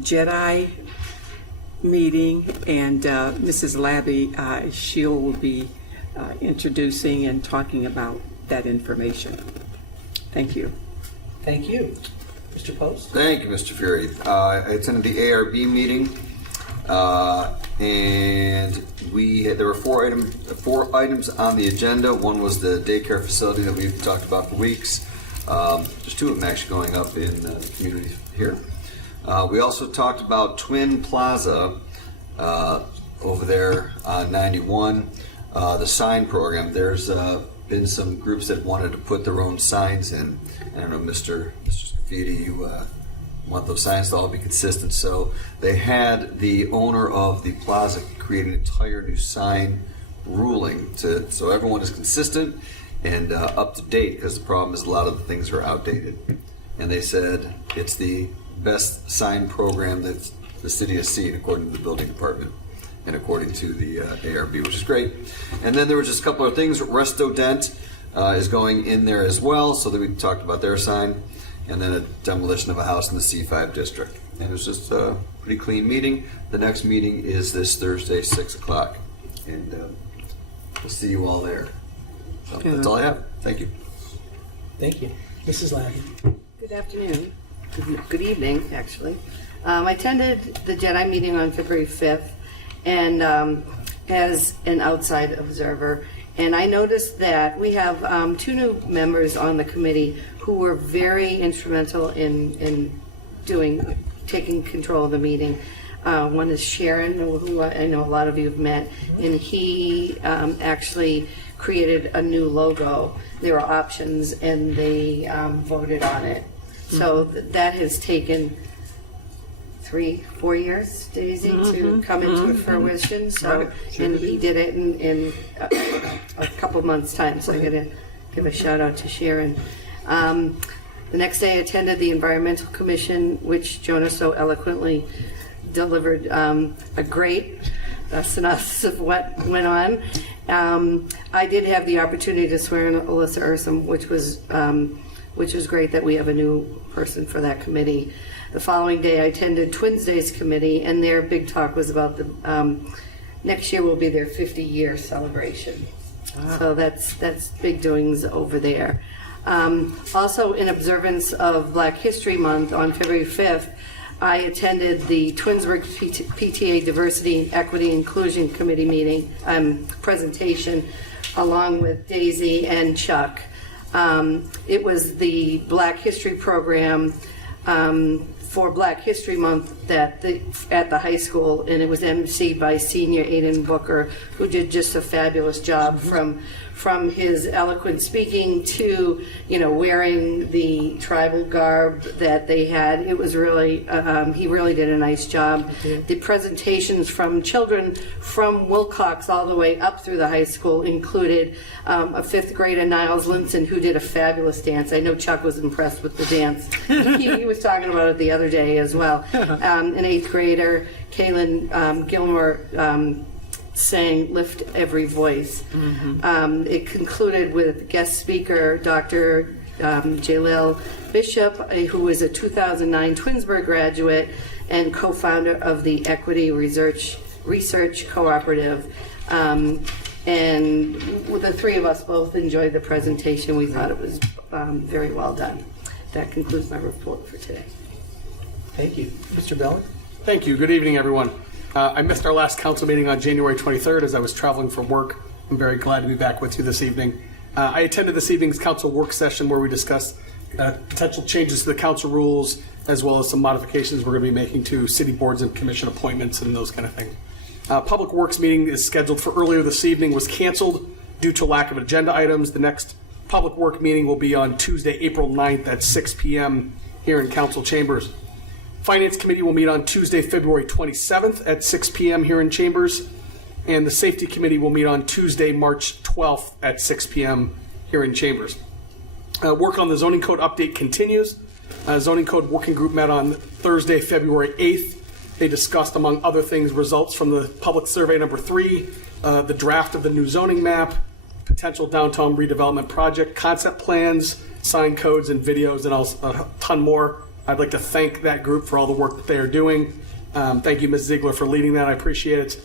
Jedi meeting, and Mrs. Labby, she will be introducing and talking about that information. Thank you. Thank you. Mr. Post? Thank you, Mr. Fury. I attended the ARB meeting, and there were four items on the agenda. One was the daycare facility that we've talked about for weeks. There's two of them actually going up in the community here. We also talked about Twin Plaza over there on 91, the sign program. There's been some groups that wanted to put their own signs in. I don't know, Mr. Scafidi, you want those signs to all be consistent. So they had the owner of the plaza create an entire new sign ruling so everyone is consistent and up to date, because the problem is a lot of the things are outdated. And they said it's the best sign program that the city has seen, according to the building department and according to the ARB, which is great. And then there were just a couple of things. Resto Dent is going in there as well, so that we talked about their sign. And then a demolition of a house in the C5 district. And it was just a pretty clean meeting. The next meeting is this Thursday, 6 o'clock. And we'll see you all there. So that's all I have. Thank you. Thank you. Mrs. Labby? Good afternoon. Good evening, actually. I attended the Jedi meeting on February 5th, and as an outside observer, and I noticed that we have two new members on the committee who were very instrumental in taking control of the meeting. One is Sharon, who I know a lot of you have met, and he actually created a new logo. There were options, and they voted on it. So that has taken 3-4 years, Daisy, to come into fruition. So, and he did it in a couple months' time. So I got to give a shout out to Sharon. The next day, I attended the Environmental Commission, which Jonah so eloquently delivered a great synopsis of what went on. I did have the opportunity to swear in Alyssa Ursum, which was great that we have a new person for that committee. The following day, I attended Twins Days Committee, and their big talk was about the next year will be their 50-year celebration. So that's big doings over there. Also, in observance of Black History Month on February 5th, I attended the Twinsburg PTA Diversity, Equity, Inclusion Committee meeting presentation, along with Daisy and Chuck. It was the Black History program for Black History Month at the high school, and it was emceed by senior Aiden Booker, who did just a fabulous job from his eloquent speaking to, wearing the tribal garb that they had. It was really, he really did a nice job. The presentations from children from Wilcox all the way up through the high school included a 5th grader, Niles Linson, who did a fabulous dance. I know Chuck was impressed with the dance. He was talking about it the other day as well. An 8th grader, Kaylin Gilmore, sang Lift Every Voice. It concluded with guest speaker Dr. Jalil Bishop, who is a 2009 Twinsburg graduate and co-founder of the Equity Research Cooperative. And the three of us both enjoyed the presentation. We thought it was very well done. That concludes my report for today. Thank you. Mr. Bell? Thank you. Good evening, everyone. I missed our last council meeting on January 23rd as I was traveling from work. I'm very glad to be back with you this evening. I attended this evening's council work session where we discussed potential changes to the council rules, as well as some modifications we're going to be making to city boards and commission appointments and those kind of things. Public Works meeting is scheduled for earlier this evening, was canceled due to lack of agenda items. The next Public Work meeting will be on Tuesday, April 9th at 6 p.m. here in council chambers. Finance Committee will meet on Tuesday, February 27th at 6 p.m. here in chambers. And the Safety Committee will meet on Tuesday, March 12th at 6 p.m. here in chambers. Work on the zoning code update continues. Zoning code working group met on Thursday, February 8th. They discussed, among other things, results from the public survey number 3, the draft of the new zoning map, potential downtown redevelopment project, concept plans, sign codes and videos, and a ton more. I'd like to thank that group for all the work that they are doing. Thank you, Ms. Ziegler, for leading that. I appreciate it.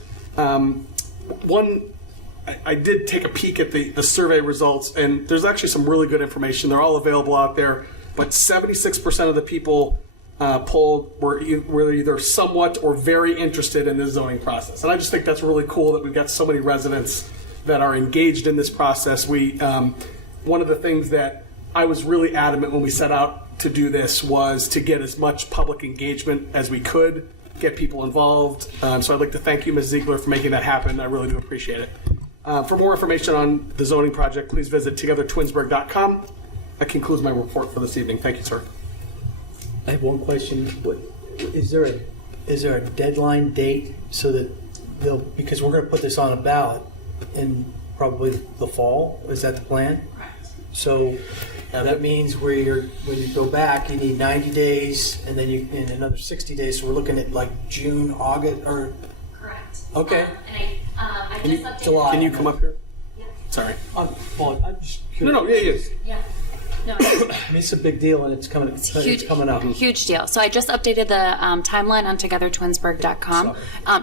I did take a peek at the survey results, and there's actually some really good information. They're all available out there, but 76% of the people polled were either somewhat or very interested in the zoning process. And I just think that's really cool that we've got so many residents that are engaged in this process. One of the things that I was really adamant when we set out to do this was to get as much public engagement as we could, get people involved. So I'd like to thank you, Ms. Ziegler, for making that happen. I really do appreciate it. For more information on the zoning project, please visit togethertwinsburg.com. That concludes my report for this evening. Thank you, sir. I have one question. Is there a deadline date so that because we're going to put this on a ballot in probably the fall? Is that the plan? So that means when you go back, you need 90 days, and then in another 60 days. So we're looking at like June, August, or Correct. Okay. I just updated. July. Can you come up here? Yeah. Sorry. I'm just curious. No, yeah. Yeah. No, I mean, it's a big deal, and it's coming up. Huge deal. So I just updated the timeline on togethertwinsburg.com.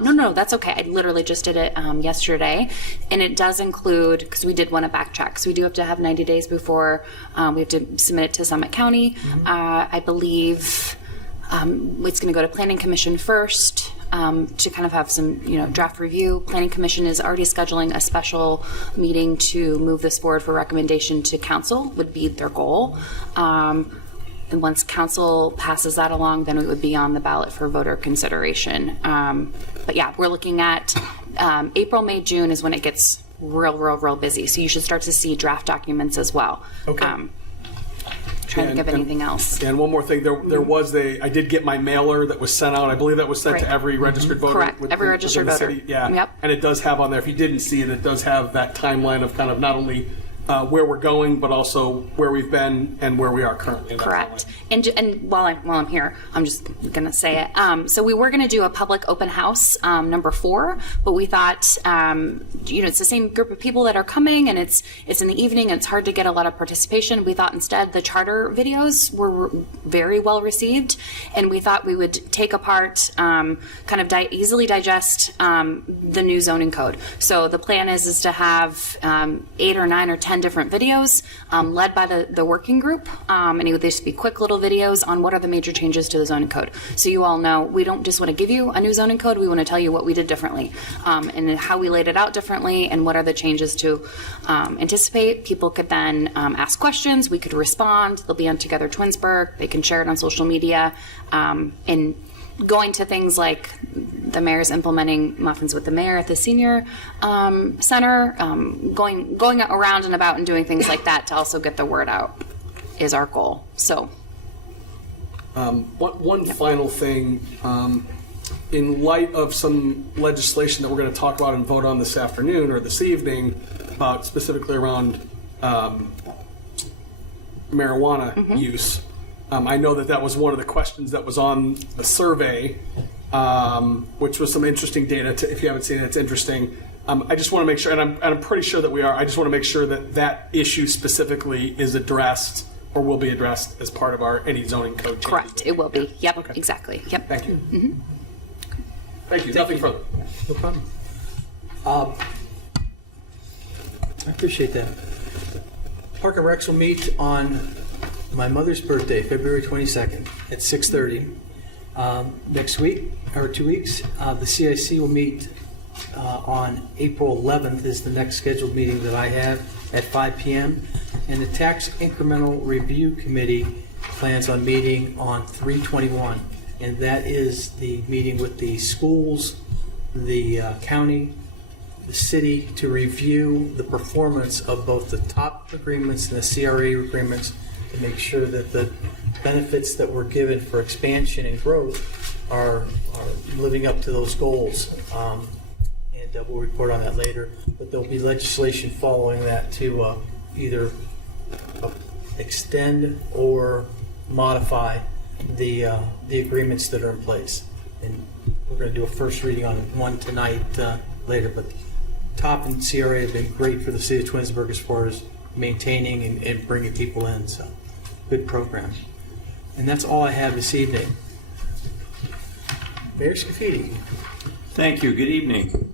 No, that's okay. I literally just did it yesterday, and it does include, because we did want to backtrack, so we do have to have 90 days before we have to submit it to Summit County. I believe it's going to go to Planning Commission first. To kind of have some, draft review. Planning Commission is already scheduling a special meeting to move this forward for recommendation to council, would be their goal. And once council passes that along, then it would be on the ballot for voter consideration. But yeah, we're looking at April, May, June is when it gets real busy. So you should start to see draft documents as well. Okay. Trying to think of anything else. And one more thing, I did get my mailer that was sent out. I believe that was sent to every registered voter. Correct, every registered voter. City. Yeah. Yep. And it does have on there, if you didn't see it, it does have that timeline of kind of not only where we're going, but also where we've been and where we are currently. Correct. And while I'm here, I'm just going to say it. So we were going to do a public open house, number 4, but we thought, it's the same group of people that are coming, and it's in the evening, and it's hard to get a lot of participation. We thought instead the charter videos were very well received, and we thought we would take apart, kind of easily digest the new zoning code. So the plan is to have 8 or 9 or 10 different videos led by the working group, and it would just be quick little videos on what are the major changes to the zoning code. So you all know we don't just want to give you a new zoning code, we want to tell you what we did differently, and how we laid it out differently, and what are the changes to anticipate. People could then ask questions, we could respond. They'll be on Together Twinsburg, they can share it on social media, and going to things like the mayor's implementing Muffins with the Mayor at the senior center, going around and about and doing things like that to also get the word out is our goal. So one final thing, in light of some legislation that we're going to talk about and vote on this afternoon or this evening, about specifically around marijuana use, I know that was one of the questions that was on the survey, which was some interesting data. If you haven't seen it, it's interesting. I just want to make sure, and I'm pretty sure that we are, I just want to make sure that issue specifically is addressed or will be addressed as part of any zoning code changes. Correct, it will be. Yep, okay. Exactly. Yep. Thank you. Thank you. Nothing further. No problem. I appreciate that. Park and Recs will meet on my mother's birthday, February 22nd at 6:30. Next week, or 2 weeks, the CIC will meet on April 11th is the next scheduled meeting that I have at 5 p.m. And the Tax Incremental Review Committee plans on meeting on 3/21. And that is the meeting with the schools, the county, the city to review the performance of both the top agreements and the CRA agreements to make sure that the benefits that were given for expansion and growth are living up to those goals. And we'll report on that later. But there'll be legislation following that to either extend or modify the agreements that are in place. And we're going to do a first reading on one tonight later, but TOP and CRA have been great for the city of Twinsburg as far as maintaining and bringing people in, so good program. And that's all I have this evening. Mayor Scafidi. Thank you. Good evening.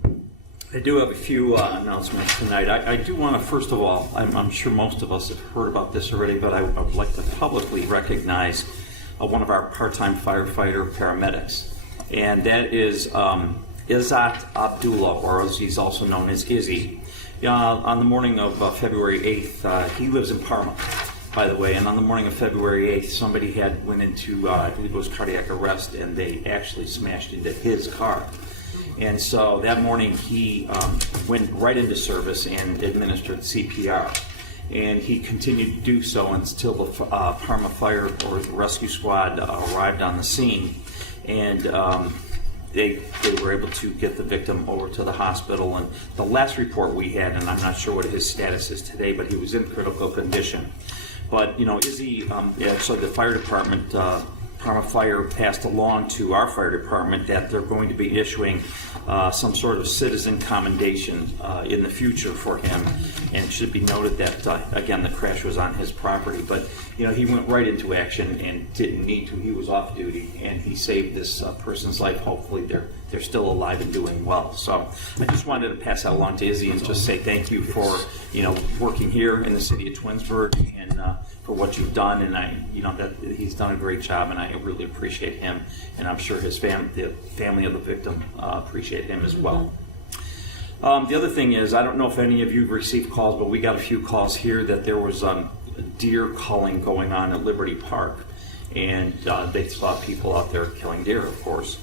I do have a few announcements tonight. I do want to, first of all, I'm sure most of us have heard about this already, but I would like to publicly recognize one of our part-time firefighter paramedics, and that is Izzat Abdullah, or as he's also known as Izzy. On the morning of February 8th, he lives in Parma, by the way, and on the morning of February 8th, somebody went into, I believe it was cardiac arrest, and they actually smashed into his car. And so that morning he went right into service and administered CPR. And he continued to do so until the Parma Fire or Rescue Squad arrived on the scene. And they were able to get the victim over to the hospital. And the last report we had, and I'm not sure what his status is today, but he was in critical condition. But, Izzy, so the fire department, Parma Fire passed along to our fire department that they're going to be issuing some sort of citizen commendation in the future for him. And it should be noted that, again, the crash was on his property. But, he went right into action and didn't need to. He was off duty, and he saved this person's life. Hopefully they're still alive and doing well. So I just wanted to pass that along to Izzy and just say thank you for, working here in the city of Twinsburg and for what you've done. And that he's done a great job, and I really appreciate him. And I'm sure his the family of the victim appreciate him as well. The other thing is, I don't know if any of you have received calls, but we got a few calls here that there was deer culling going on at Liberty Park, and they saw people out there killing deer, of course.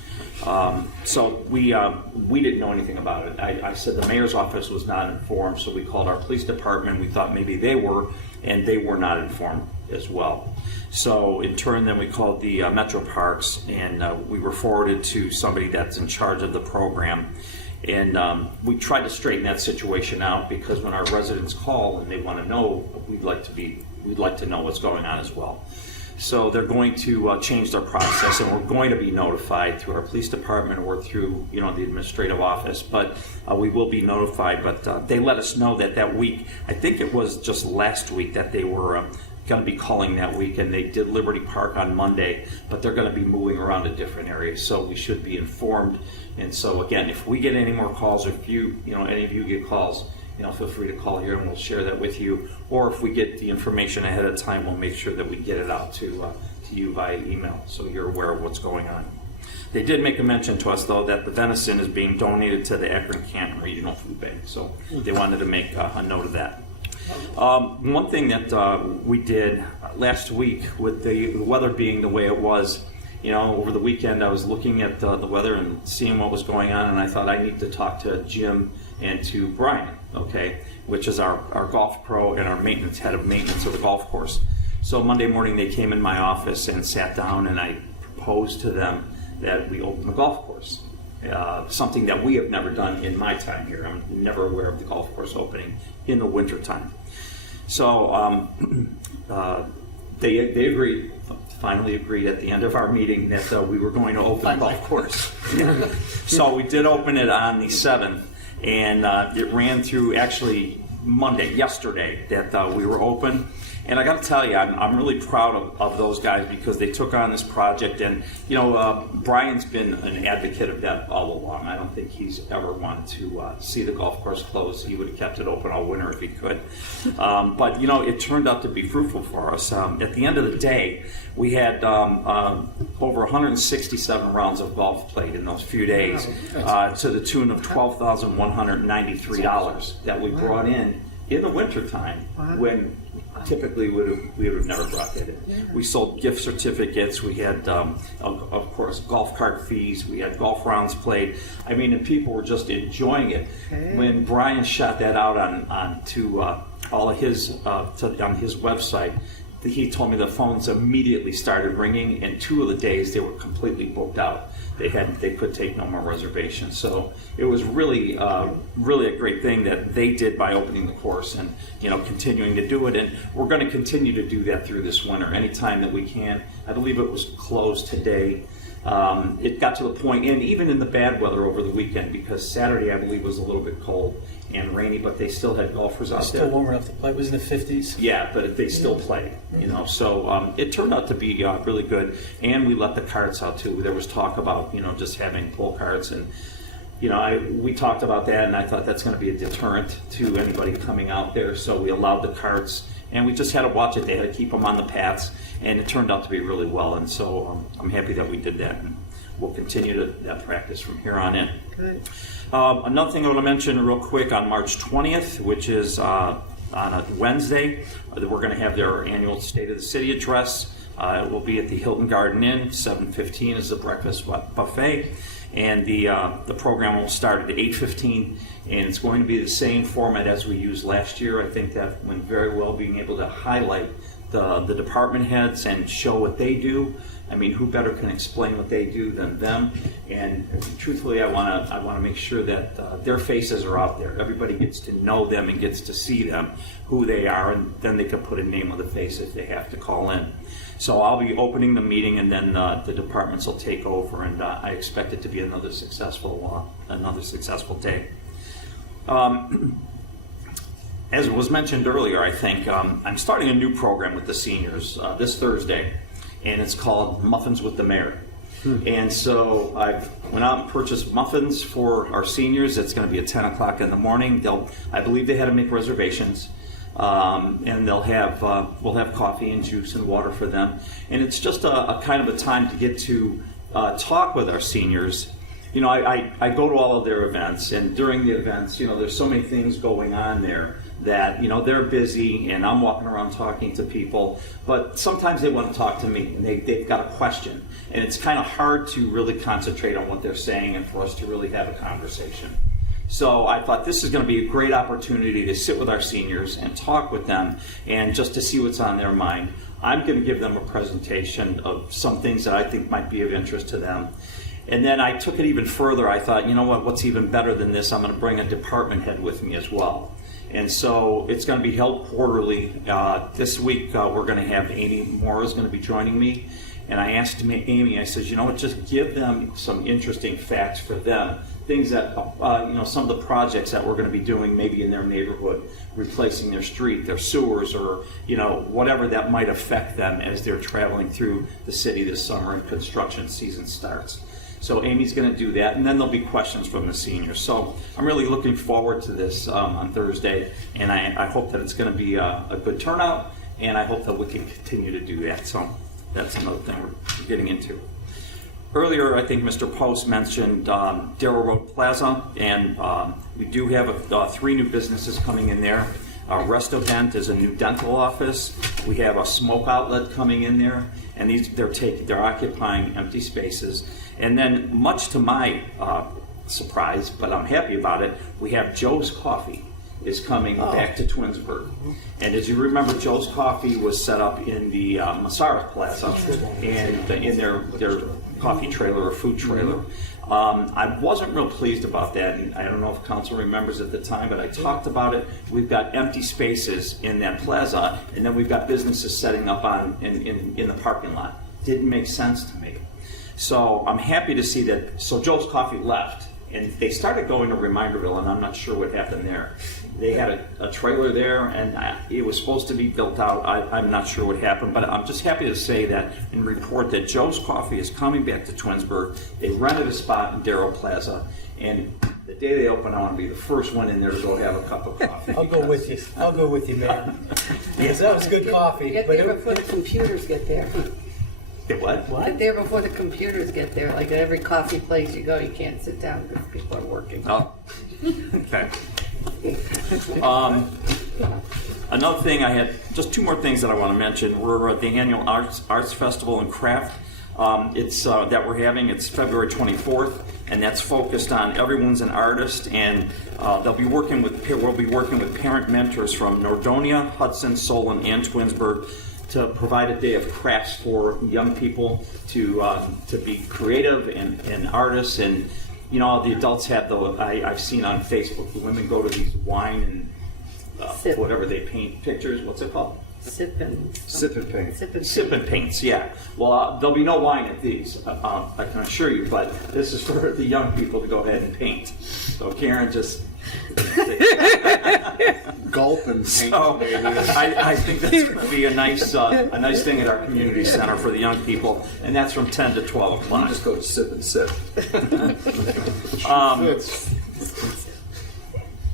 So we didn't know anything about it. I said the mayor's office was not informed, so we called our police department. We thought maybe they were, and they were not informed as well. So in turn, then we called the Metro Parks, and we were forwarded to somebody that's in charge of the program. And we tried to straighten that situation out, because when our residents call and they want to know, we'd like to know what's going on as well. So they're going to change their process, and we're going to be notified through our police department or through the administrative office. But we will be notified. But they let us know that week, I think it was just last week, that they were going to be calling that week, and they did Liberty Park on Monday, but they're going to be moving around to different areas, so we should be informed. And so again, if we get any more calls, or if any of you get calls, feel free to call here and we'll share that with you. Or if we get the information ahead of time, we'll make sure that we get it out to you via email, so you're aware of what's going on. They did make a mention to us, though, that the venison is being donated to the Akron-Canton Regional Food Bank, so they wanted to make a note of that. One thing that we did last week, with the weather being the way it was, over the weekend I was looking at the weather and seeing what was going on, and I thought I need to talk to Jim and to Brian, which is our golf pro and our head of maintenance of the golf course. So Monday morning they came in my office and sat down, and I proposed to them that we open the golf course. Something that we have never done in my time here. I'm never aware of the golf course opening in the winter time. So they agreed, finally agreed at the end of our meeting that we were going to open the golf course. So we did open it on the 7th, and it ran through actually yesterday that we were open. And I got to tell you, I'm really proud of those guys, because they took on this project. And, Brian's been an advocate of that all along. I don't think he's ever wanted to see the golf course closed. He would have kept it open all winter if he could. But, it turned out to be fruitful for us. At the end of the day, we had over 167 rounds of golf played in those few days, to the tune of $12,193 that we brought in the wintertime, when typically we would have never brought that in. We sold gift certificates. We had, of course, golf cart fees. We had golf rounds played. I mean, and people were just enjoying it. When Brian shot that out on his website, he told me the phones immediately started ringing, and 2 of the days they were completely booked out. they could take no more reservations. So it was really really a great thing that they did by opening the course and continuing to do it. And we're going to continue to do that through this winter anytime that we can. I believe it was closed today. It got to the point, and even in the bad weather over the weekend, because Saturday I believe was a little bit cold and rainy, but they still had golfers out there. Still warm enough to play. It was in the 50s. Yeah, but they still played, So it turned out to be really good, and we let the carts out too. There was talk about just having pull carts, and we talked about that, and I thought that's going to be a deterrent to anybody coming out there. So we allowed the carts, and we just had to watch it. They had to keep them on the paths, and it turned out to be really well. And so I'm happy that we did that, and we'll continue that practice from here on in. Good. Another thing I want to mention real quick, on March 20th, which is on a Wednesday, we're going to have their annual State of the City address. It will be at the Hilton Garden Inn. 7:15 is the breakfast buffet, and the program will start at 8:15, and it's going to be the same format as we used last year. I think that went very well, being able to highlight the department heads and show what they do. I mean, who better can explain what they do than them? And truthfully, I want to make sure that their faces are out there. Everybody gets to know them and gets to see them, who they are, and then they can put a name with a face if they have to call in. So I'll be opening the meeting, and then the departments will take over, and I expect it to be another successful day. As was mentioned earlier, I think I'm starting a new program with the seniors this Thursday, and it's called Muffins with the Mayor. And so I went out and purchased muffins for our seniors. It's going to be at 10 o'clock in the morning. I believe they had to make reservations, and we'll have coffee and juice and water for them. And it's just a kind of a time to get to talk with our seniors. I go to all of their events, and during the events, there's so many things going on there that they're busy, and I'm walking around talking to people, but sometimes they want to talk to me, and they've got a question, and it's kind of hard to really concentrate on what they're saying and for us to really have a conversation. So I thought this is going to be a great opportunity to sit with our seniors and talk with them, and just to see what's on their mind. I'm going to give them a presentation of some things that I think might be of interest to them. And then I took it even further. I thought, what's even better than this? I'm going to bring a department head with me as well. And so it's going to be held quarterly. This week we're going to have Amy Moore is going to be joining me. And I asked Amy, I said, just give them some interesting facts for them. Things that, some of the projects that we're going to be doing maybe in their neighborhood, replacing their street, their sewers, or, whatever that might affect them as they're traveling through the city this summer and construction season starts. So Amy's going to do that, and then there'll be questions from the seniors. So I'm really looking forward to this on Thursday, and I hope that it's going to be a good turnout, and I hope that we can continue to do that. So that's another thing we're getting into. Earlier, I think Mr. Post mentioned Darrow Road Plaza, and we do have 3 new businesses coming in there. Rest-O-Dent is a new dental office. We have a smoke outlet coming in there, and they're occupying empty spaces. And then, much to my surprise, but I'm happy about it, we have Joe's Coffee is coming back to Twinsburg. And as you remember, Joe's Coffee was set up in the Massara Plaza, and in their coffee trailer or food trailer. I wasn't real pleased about that, and I don't know if council remembers at the time, but I talked about it. We've got empty spaces in that plaza, and then we've got businesses setting up in the parking lot. Didn't make sense to me. So I'm happy to see that. So Joe's Coffee left, and they started going to Reminderville, and I'm not sure what happened there. They had a trailer there, and it was supposed to be built out. I'm not sure what happened, but I'm just happy to say that and report that Joe's Coffee is coming back to Twinsburg. They rented a spot in Darrow Plaza, and the day they open, I want to be the first one in there to go have a cup of coffee. I'll go with you, man. Because that was good coffee. Get there before the computers get there. Get what? Get there before the computers get there. Like at every coffee place you go, you can't sit down because people are working. Oh, okay. Another thing, I had just 2 more things that I want to mention. We're at the annual Arts Festival and Craft. It's that we're having. It's February 24th, and that's focused on everyone's an artist, and we'll be working with parent mentors from Nordonia, Hudson, Solon, and Twinsburg to provide a day of crafts for young people to be creative and artists. And you know, the adults have I've seen on Facebook, the women go to these wine and whatever they paint pictures. What's it called? Sip and paint. Sip and paints, yeah. Well, there'll be no wine at these, I can assure you, but this is for the young people to go ahead and paint. So Karen just... Gulp and paint. So, I think that's going to be a nice thing at our community center for the young people, and that's from 10 to 12 o'clock. You just go to sip and sip.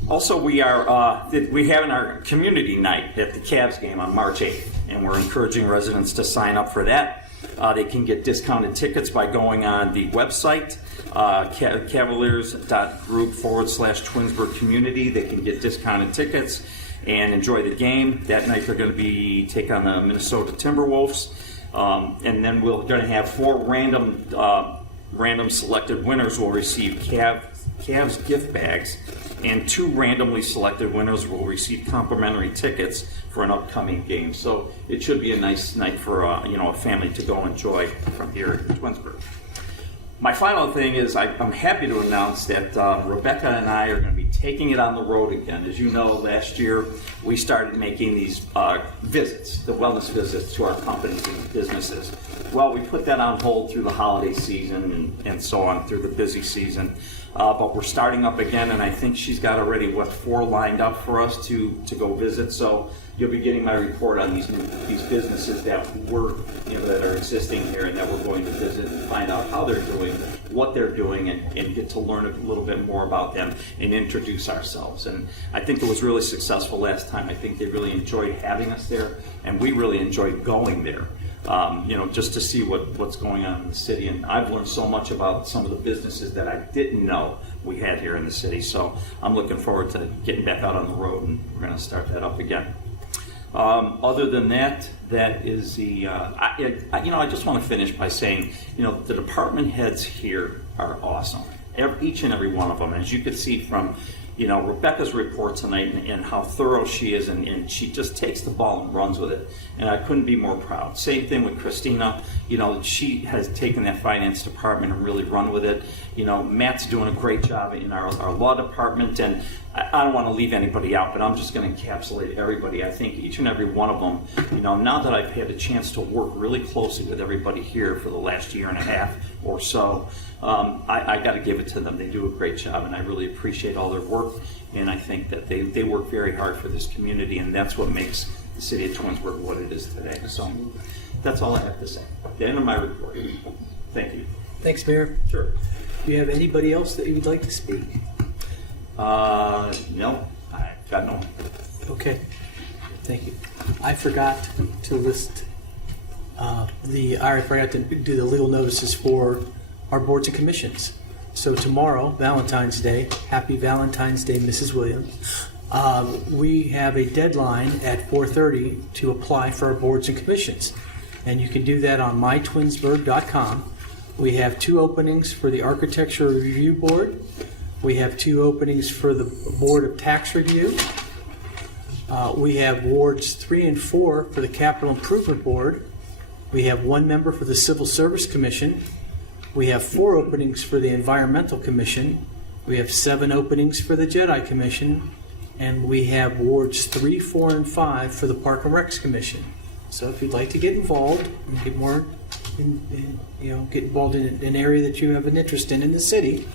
Also, we have our community night at the Cavs game on March 8th, and we're encouraging residents to sign up for that. They can get discounted tickets by going on the website, cavaliers.group/Twinsburg community. They can get discounted tickets and enjoy the game. That night they're going to take on the Minnesota Timberwolves. And then we're going to have 4 random selected winners will receive Cavs gift bags, and 2 randomly selected winners will receive complimentary tickets for an upcoming game. So it should be a nice night for a family to go enjoy from here in Twinsburg. My final thing is I'm happy to announce that Rebecca and I are going to be taking it on the road again. As you know, last year we started making these visits, the wellness visits to our companies and businesses. Well, we put that on hold through the holiday season and so on through the busy season. But we're starting up again, and I think she's got already 4 lined up for us to go visit. So you'll be getting my report on these businesses that that are existing here and that we're going to visit and find out how they're doing, what they're doing, and get to learn a little bit more about them and introduce ourselves. And I think it was really successful last time. I think they really enjoyed having us there, and we really enjoyed going there. Just to see what's going on in the city. And I've learned so much about some of the businesses that I didn't know we had here in the city. So I'm looking forward to getting back out on the road, and we're going to start that up again. Other than that is I just want to finish by saying, the department heads here are awesome. Each and every one of them. As you could see from Rebecca's report tonight and how thorough she is, and she just takes the ball and runs with it. And I couldn't be more proud. Same thing with Christina. She has taken that finance department and really run with it. Matt's doing a great job in our law department, and I don't want to leave anybody out, but I'm just going to encapsulate everybody. I think each and every one of them, now that I've had a chance to work really closely with everybody here for the last year and a half or so, I got to give it to them. They do a great job, and I really appreciate all their work, and I think that they work very hard for this community, and that's what makes the city of Twinsburg what it is today. So that's all I have to say. The end of my report. Thank you. Thanks, Mayor. Sure. Do you have anybody else that you would like to speak? No, I got no one. Okay, thank you. I forgot to list I forgot to do the legal notices for our boards and commissions. So tomorrow, Valentine's Day, happy Valentine's Day, Mrs. Williams. We have a deadline at 4:30 to apply for our boards and commissions. And you can do that on mytwinsburg.com. We have 2 openings for the Architecture Review Board. We have 2 openings for the Board of Tax Review. We have wards 3 and 4 for the Capital Improvement Board. We have 1 member for the Civil Service Commission. We have 4 openings for the Environmental Commission. We have 7 openings for the Jedi Commission. And we have wards 3, 4, and 5 for the Park and Recs Commission. So if you'd like to get involved and get more, get involved in an area that you have an interest in the city,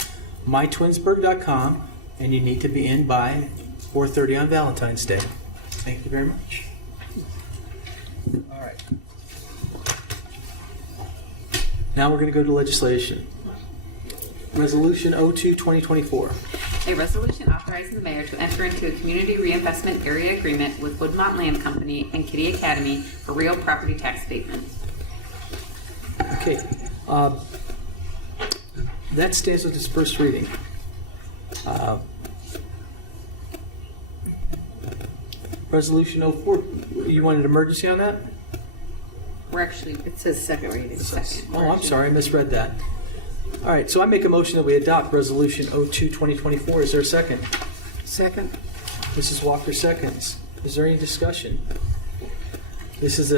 mytwinsburg.com, and you need to be in by 4:30 on Valentine's Day. Thank you very much. All right. Now we're going to go to legislation. Resolution 02-2024. A resolution authorizing the mayor to enter into a community reinvestment area agreement with Woodmont Land Company and Kitty Academy for real property tax abatements. Okay. That stands with its first reading. Resolution 04. You wanted emergency on that? We're actually, It says second reading. Oh, I'm sorry, I misread that. All right, so I make a motion that we adopt Resolution 02-2024. Is there a second? Second. Mrs. Walker seconds. Is there any discussion? This is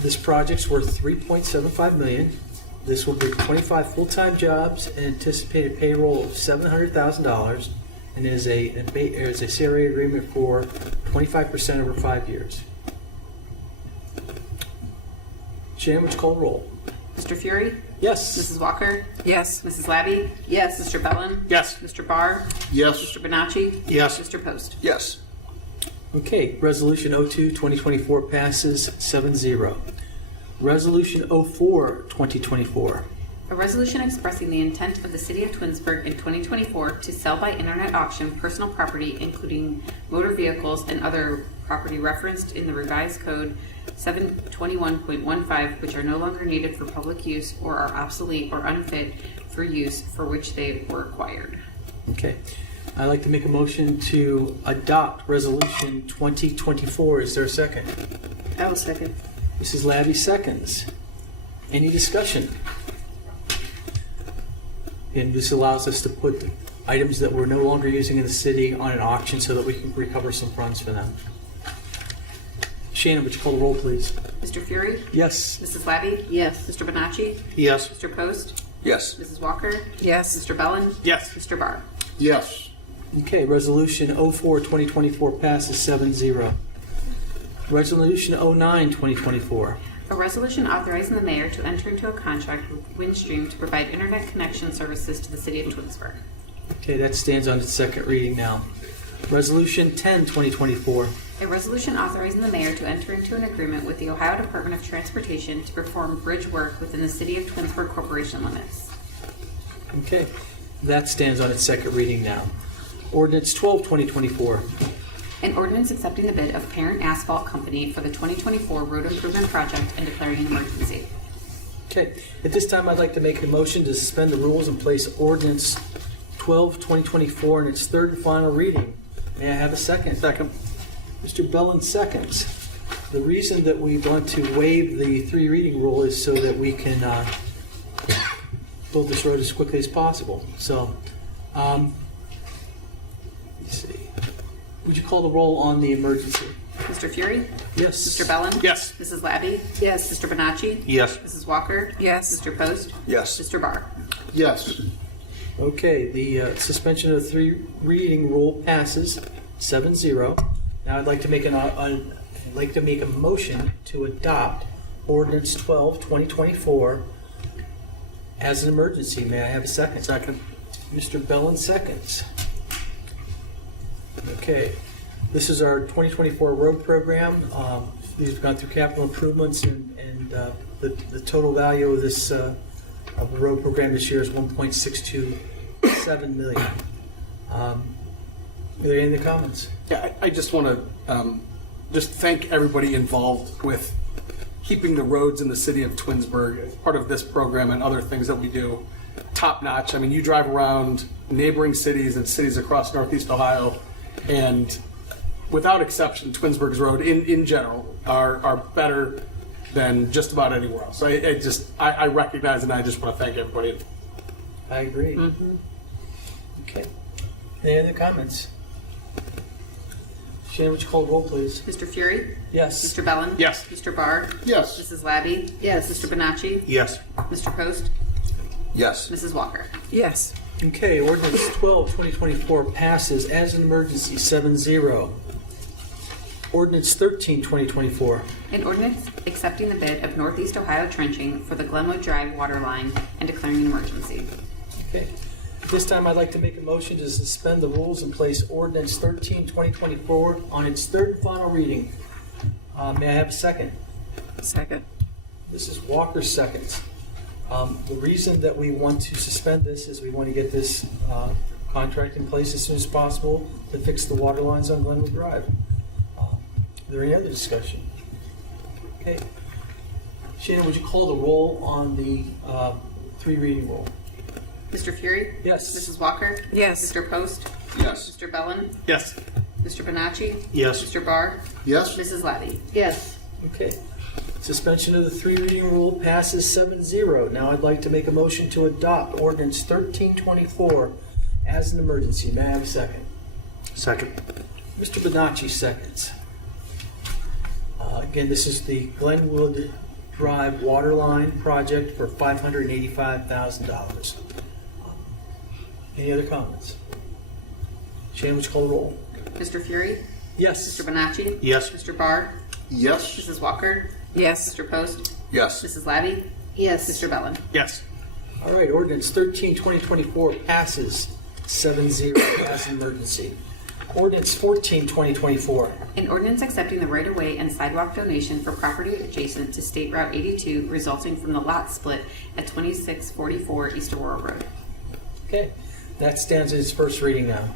this project's worth $3.75 million. This will be 25 full-time jobs and anticipated payroll of $700,000, and is a CRA agreement for 25% over 5 years. Shannon, would you call the roll? Mr. Fury? Yes. Mrs. Walker? Yes. Mrs. Labby? Yes. Mr. Bellin? Yes. Mr. Barr? Yes. Mr. Bonacci? Yes. Mr. Post? Yes. Okay, Resolution 02-2024 passes 7-0. Resolution 04-2024. A resolution expressing the intent of the City of Twinsburg in 2024 to sell by internet auction personal property, including motor vehicles and other property referenced in the revised code 721.15, which are no longer needed for public use or are obsolete or unfit for use for which they were acquired. Okay. I'd like to make a motion to adopt Resolution 2024. Is there a second? I will second. Mrs. Labby seconds. Any discussion? And this allows us to put items that we're no longer using in the city on an auction so that we can recover some funds for them. Shannon, would you call the roll, please? Mr. Fury? Yes. Mrs. Labby? Yes. Mr. Bonacci? Yes. Mr. Post? Yes. Mrs. Walker? Yes. Mr. Bellin? Yes. Mr. Barr? Yes. Okay, Resolution 04-2024 passes 7-0. Resolution 09-2024. A resolution authorizing the mayor to enter into a contract with Windstream to provide internet connection services to the City of Twinsburg. Okay, that stands on its second reading now. Resolution 10-2024. A resolution authorizing the mayor to enter into an agreement with the Ohio Department of Transportation to perform bridge work within the City of Twinsburg Corporation limits. Okay, that stands on its second reading now. Ordinance 12-2024. An ordinance accepting the bid of Parent Asphalt Company for the 2024 road improvement project and declaring an emergency. Okay, at this time I'd like to make a motion to suspend the rules and place Ordinance 12-2024 in its third and final reading. May I have a second? Second. Mr. Bellin seconds. The reason that we want to waive the three reading rule is so that we can build this road as quickly as possible. So, let's see. Would you call the roll on the emergency? Mr. Fury? Yes. Mr. Bellin? Yes. Mrs. Labby? Yes. Mr. Bonacci? Yes. Mrs. Walker? Yes. Mr. Post? Yes. Mr. Barr? Yes. Okay, the suspension of the three reading rule passes 7-0. Now I'd like to make a motion to adopt Ordinance 12-2024 as an emergency. May I have a second? Second. Mr. Bellin seconds. Okay, this is our 2024 road program. These have gone through capital improvements, and the total value of this of the road program this year is $1.627 million. Are there any other comments? Yeah, I just want to just thank everybody involved with keeping the roads in the city of Twinsburg as part of this program and other things that we do top notch. I mean, you drive around neighboring cities and cities across Northeast Ohio, and without exception, Twinsburg's road in general are better than just about anywhere else. I recognize, and I just want to thank everybody. I agree. Mm-hmm. Okay. Any other comments? Shannon, would you call the roll, please? Mr. Fury? Yes. Mr. Bellin? Yes. Mr. Barr? Yes. Mrs. Labby? Yes. Mr. Bonacci? Yes. Mr. Post? Yes. Mrs. Walker? Yes. Okay, Ordinance 12-2024 passes as an emergency 7-0. Ordinance 13-2024. An ordinance accepting the bid of Northeast Ohio trenching for the Glenwood Drive water line and declaring an emergency. Okay. At this time, I'd like to make a motion to suspend the rules and place Ordinance 13-2024 on its third and final reading. May I have a second? Second. Mrs. Walker seconds. The reason that we want to suspend this is we want to get this contract in place as soon as possible to fix the water lines on Glenwood Drive. Is there any other discussion? Okay. Shannon, would you call the roll on the three reading rule? Mr. Fury? Yes. Mrs. Walker? Yes. Mr. Post? Yes. Mr. Bellin? Yes. Mr. Bonacci? Yes. Mr. Barr? Yes. Mrs. Labby? Yes. Okay. Suspension of the three reading rule passes 7-0. Now I'd like to make a motion to adopt Ordinance 13-24 as an emergency. May I have a second? Second. Mr. Bonacci seconds. Again, this is the Glenwood Drive water line project for $585,000. Any other comments? Shannon, would you call the roll? Mr. Fury? Yes. Mr. Bonacci? Yes. Mr. Barr? Yes. Mrs. Walker? Yes. Mr. Post? Yes. Mrs. Labby? Yes. Mr. Bellin? Yes. All right, ordinance 13-2024 passes 7-0 as an emergency. Ordinance 14-2024. An ordinance accepting the right-of-way and sidewalk donation for property adjacent to State Route 82 resulting from the lot split at 2644 East Aurora Road. Okay, that stands in its first reading now.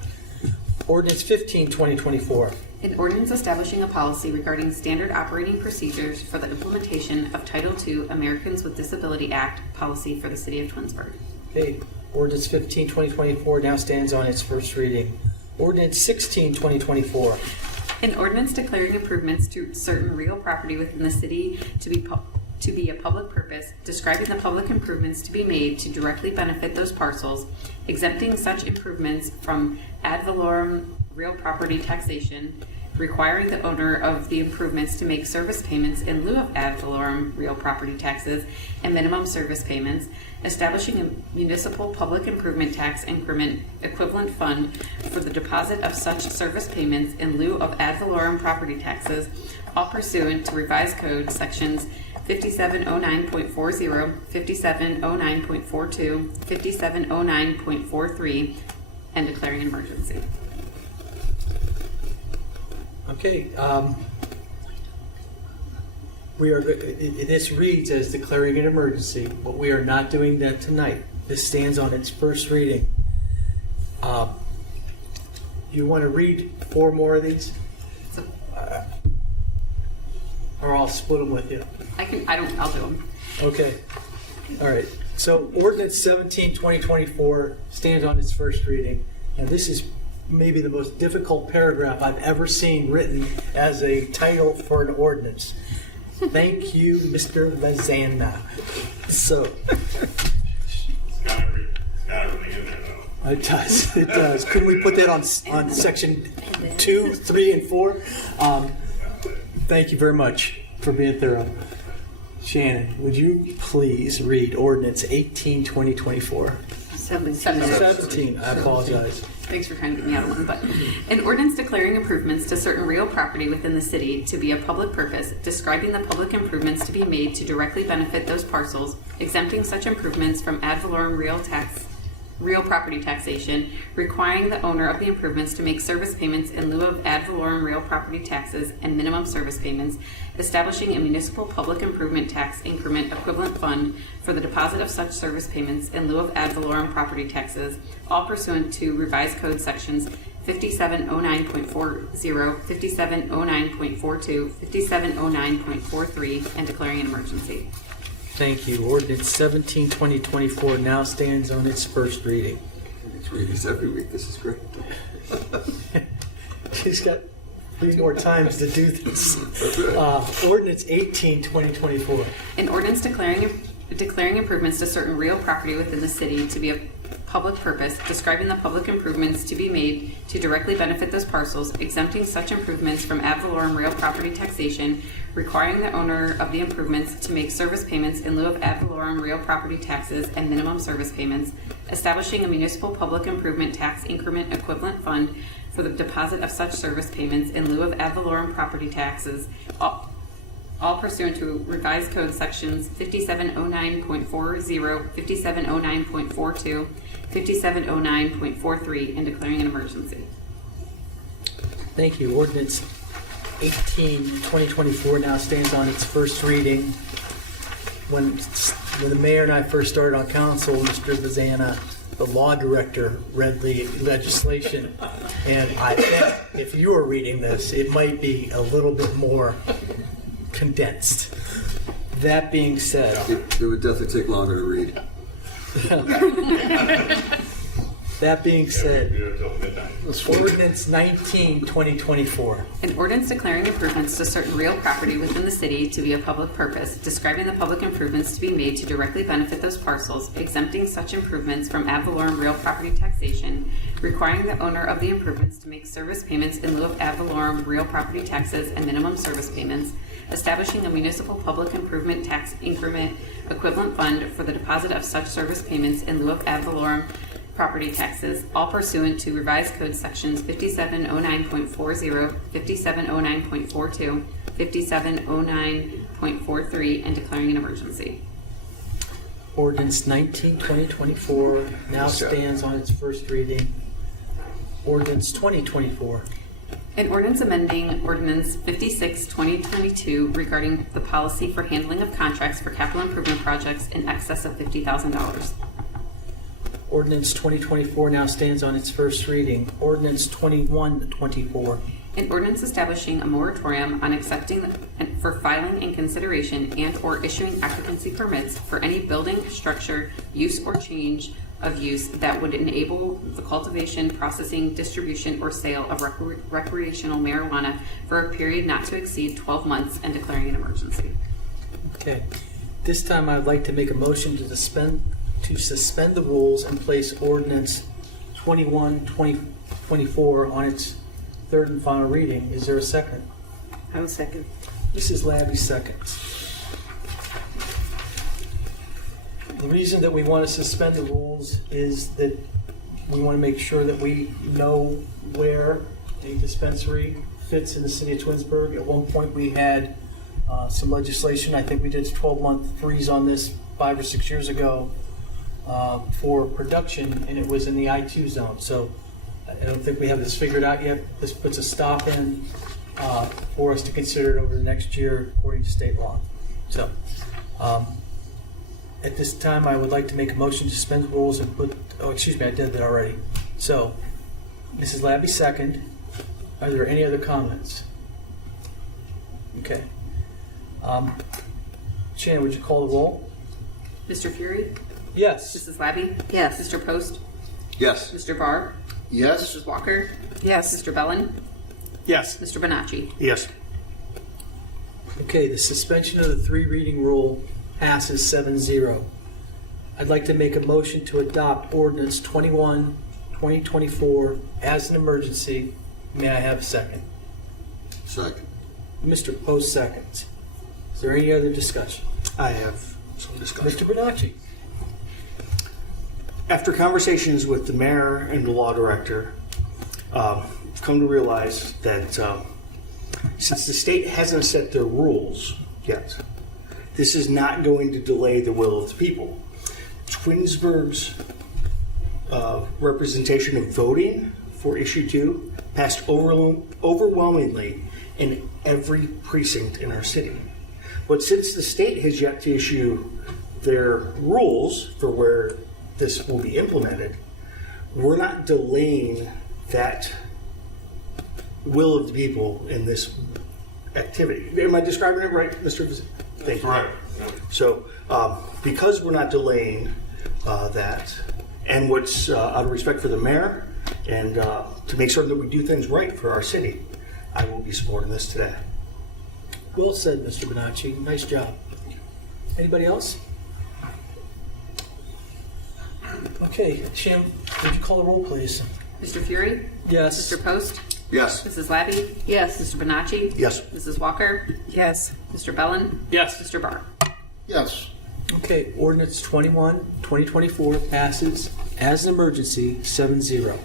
Ordinance 15-2024. An ordinance establishing a policy regarding standard operating procedures for the implementation of Title II Americans with Disability Act policy for the City of Twinsburg. Okay, ordinance 15-2024 now stands on its first reading. Ordinance 16-2024. An ordinance declaring improvements to certain real property within the city to be a public purpose, describing the public improvements to be made to directly benefit those parcels, exempting such improvements from ad valorem real property taxation, requiring the owner of the improvements to make service payments in lieu of ad valorem real property taxes and minimum service payments, establishing a municipal public improvement tax increment equivalent fund for the deposit of such service payments in lieu of ad valorem property taxes, all pursuant to revised code sections 5709.40, 5709.42, 5709.43, and declaring an emergency. Okay, this reads as declaring an emergency, but we are not doing that tonight. This stands on its first reading. You want to read 4 more of these? Or I'll split them with you. I'll do them. Okay. All right. So ordinance 17-2024 stands on its first reading, and this is maybe the most difficult paragraph I've ever seen written as a title for an ordinance. Thank you, Mr. Vazana. So. It's got everything in there, though. It does. It does. Could we put that on section 2, 3, and 4? Thank you very much for being thorough. Shannon, would you please read ordinance 18-2024? 17. I apologize. Thanks for trying to get me out of one, but an ordinance declaring improvements to certain real property within the city to be a public purpose, describing the public improvements to be made to directly benefit those parcels, exempting such improvements from ad valorem real property taxation, requiring the owner of the improvements to make service payments in lieu of ad valorem real property taxes and minimum service payments, establishing a municipal public improvement tax increment equivalent fund for the deposit of such service payments in lieu of ad valorem property taxes, all pursuant to revised code sections 5709.40, 5709.42, 5709.43, and declaring an emergency. Thank you. Ordinance 17-2024 now stands on its first reading. It's readings every week. This is great. She's got 3 more times to do this. Ordinance 18-2024. An ordinance declaring improvements to certain real property within the city to be a public purpose, describing the public improvements to be made to directly benefit those parcels, exempting such improvements from ad valorem real property taxation, requiring the owner of the improvements to make service payments in lieu of ad valorem real property taxes and minimum service payments, establishing a municipal public improvement tax increment equivalent fund for the deposit of such service payments in lieu of ad valorem property taxes, all pursuant to revised code sections 5709.40, 5709.42, 5709.43, and declaring an emergency. Thank you. Ordinance 18-2024 now stands on its first reading. When the mayor and I first started on council, Mr. Vazana, the law director, read the legislation, and I bet if you were reading this, it might be a little bit more condensed. That being said, It would definitely take longer to read. That being said, Do it till midnight. ordinance 19, 2024. An ordinance declaring improvements to certain real property within the city to be a public purpose, describing the public improvements to be made to directly benefit those parcels, exempting such improvements from ad valorem real property taxation, requiring the owner of the improvements to make service payments in lieu of ad valorem real property taxes and minimum service payments, establishing a municipal public improvement tax increment equivalent fund for the deposit of such service payments in lieu of ad valorem property taxes, all pursuant to revised code sections 5709.40, 5709.42, 5709.43, and declaring an emergency. Ordinance 19, 2024 now stands on its first reading. Ordinance 2024. An ordinance amending Ordinance 56, 2022 regarding the policy for handling of contracts for capital improvement projects in excess of $50,000. Ordinance 2024 now stands on its first reading. Ordinance 2124. An ordinance establishing a moratorium on accepting for filing and consideration and or issuing occupancy permits for any building, structure, use, or change of use that would enable the cultivation, processing, distribution, or sale of recreational marijuana for a period not to exceed 12 months and declaring an emergency. Okay. This time I'd like to make a motion to suspend the rules and place ordinance 21, 2024 on its third and final reading. Is there a second? I will second. Mrs. Labby seconds. The reason that we want to suspend the rules is that we want to make sure that we know where a dispensary fits in the city of Twinsburg. At one point, we had some legislation. I think we did a 12-month freeze on this 5 or 6 years ago for production, and it was in the I-2 zone. So I don't think we have this figured out yet. This puts a stop in for us to consider it over the next year according to state law. So at this time, I would like to make a motion to suspend the rules and put, I did that already. So Mrs. Labby second. Are there any other comments? Okay. Shannon, would you call the roll? Mr. Fury? Yes. Mrs. Labby? Yes. Mr. Post? Yes. Mr. Barr? Yes. Mrs. Walker? Yes. Mr. Bellin? Yes. Mr. Bonacci? Yes. Okay, the suspension of the 3 reading rule passes 7-0. I'd like to make a motion to adopt ordinance 21, 2024 as an emergency. May I have a second? Second. Mr. Post seconds. Is there any other discussion? I have some discussion. Mr. Bonacci? After conversations with the mayor and the law director, I've come to realize that since the state hasn't set their rules yet, this is not going to delay the will of the people. Twinsburg's representation of voting for issue 2 passed overwhelmingly in every precinct in our city. But since the state has yet to issue their rules for where this will be implemented, we're not delaying that will of the people in this activity. Am I describing it right, Mr. Thank you. Right. So, because we're not delaying that, and what's out of respect for the mayor, and to make sure that we do things right for our city, I will be supporting this today. Well said, Mr. Bonacci. Nice job. Anybody else? Okay, Shannon, would you call the roll, please? Mr. Fury? Yes. Mr. Post? Yes. Mrs. Labby? Yes. Mr. Bonacci? Yes. Mrs. Walker? Yes. Mr. Bellin? Yes. Mr. Barr? Yes. Okay, ordinance 21, 2024 passes as an emergency 7-0.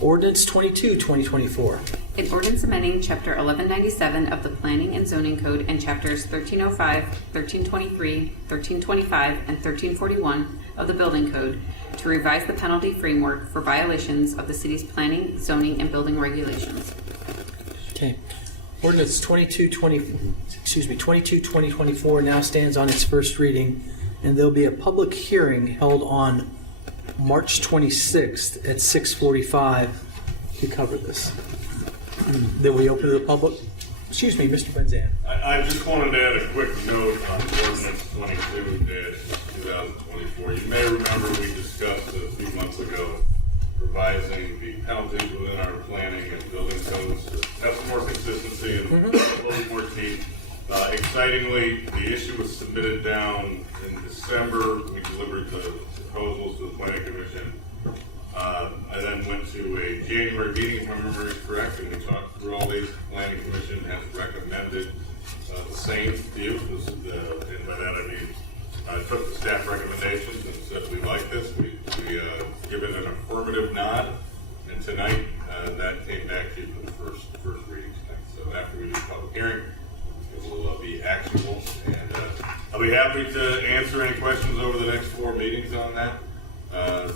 Ordinance 22, 2024. An ordinance amending Chapter 1197 of the Planning and Zoning Code and Chapters 1305, 1323, 1325, and 1341 of the Building Code to revise the penalty framework for violations of the city's planning, zoning, and building regulations. Okay. Ordinance 22, 2024 now stands on its first reading, and there'll be a public hearing held on March 26th at 6:45 to cover this. Then we open to the public. Excuse me, Mr. Benzan. I just wanted to add a quick note on ordinance 22-2024. You may remember we discussed a few months ago revising the penalties within our planning and building codes to have some more consistency and a little more teeth. Excitingly, the issue was submitted down in December. We delivered the proposals to the Planning Commission. I then went to a January meeting, if my memory is correct, and we talked through all these. The Planning Commission has recommended the same view. And by that I mean, took the staff recommendations and said we like this. We given an affirmative nod, and tonight that came back to you for the first reading tonight. So after we do the public hearing, it will be actionable, and I'll be happy to answer any questions over the next 4 meetings on that.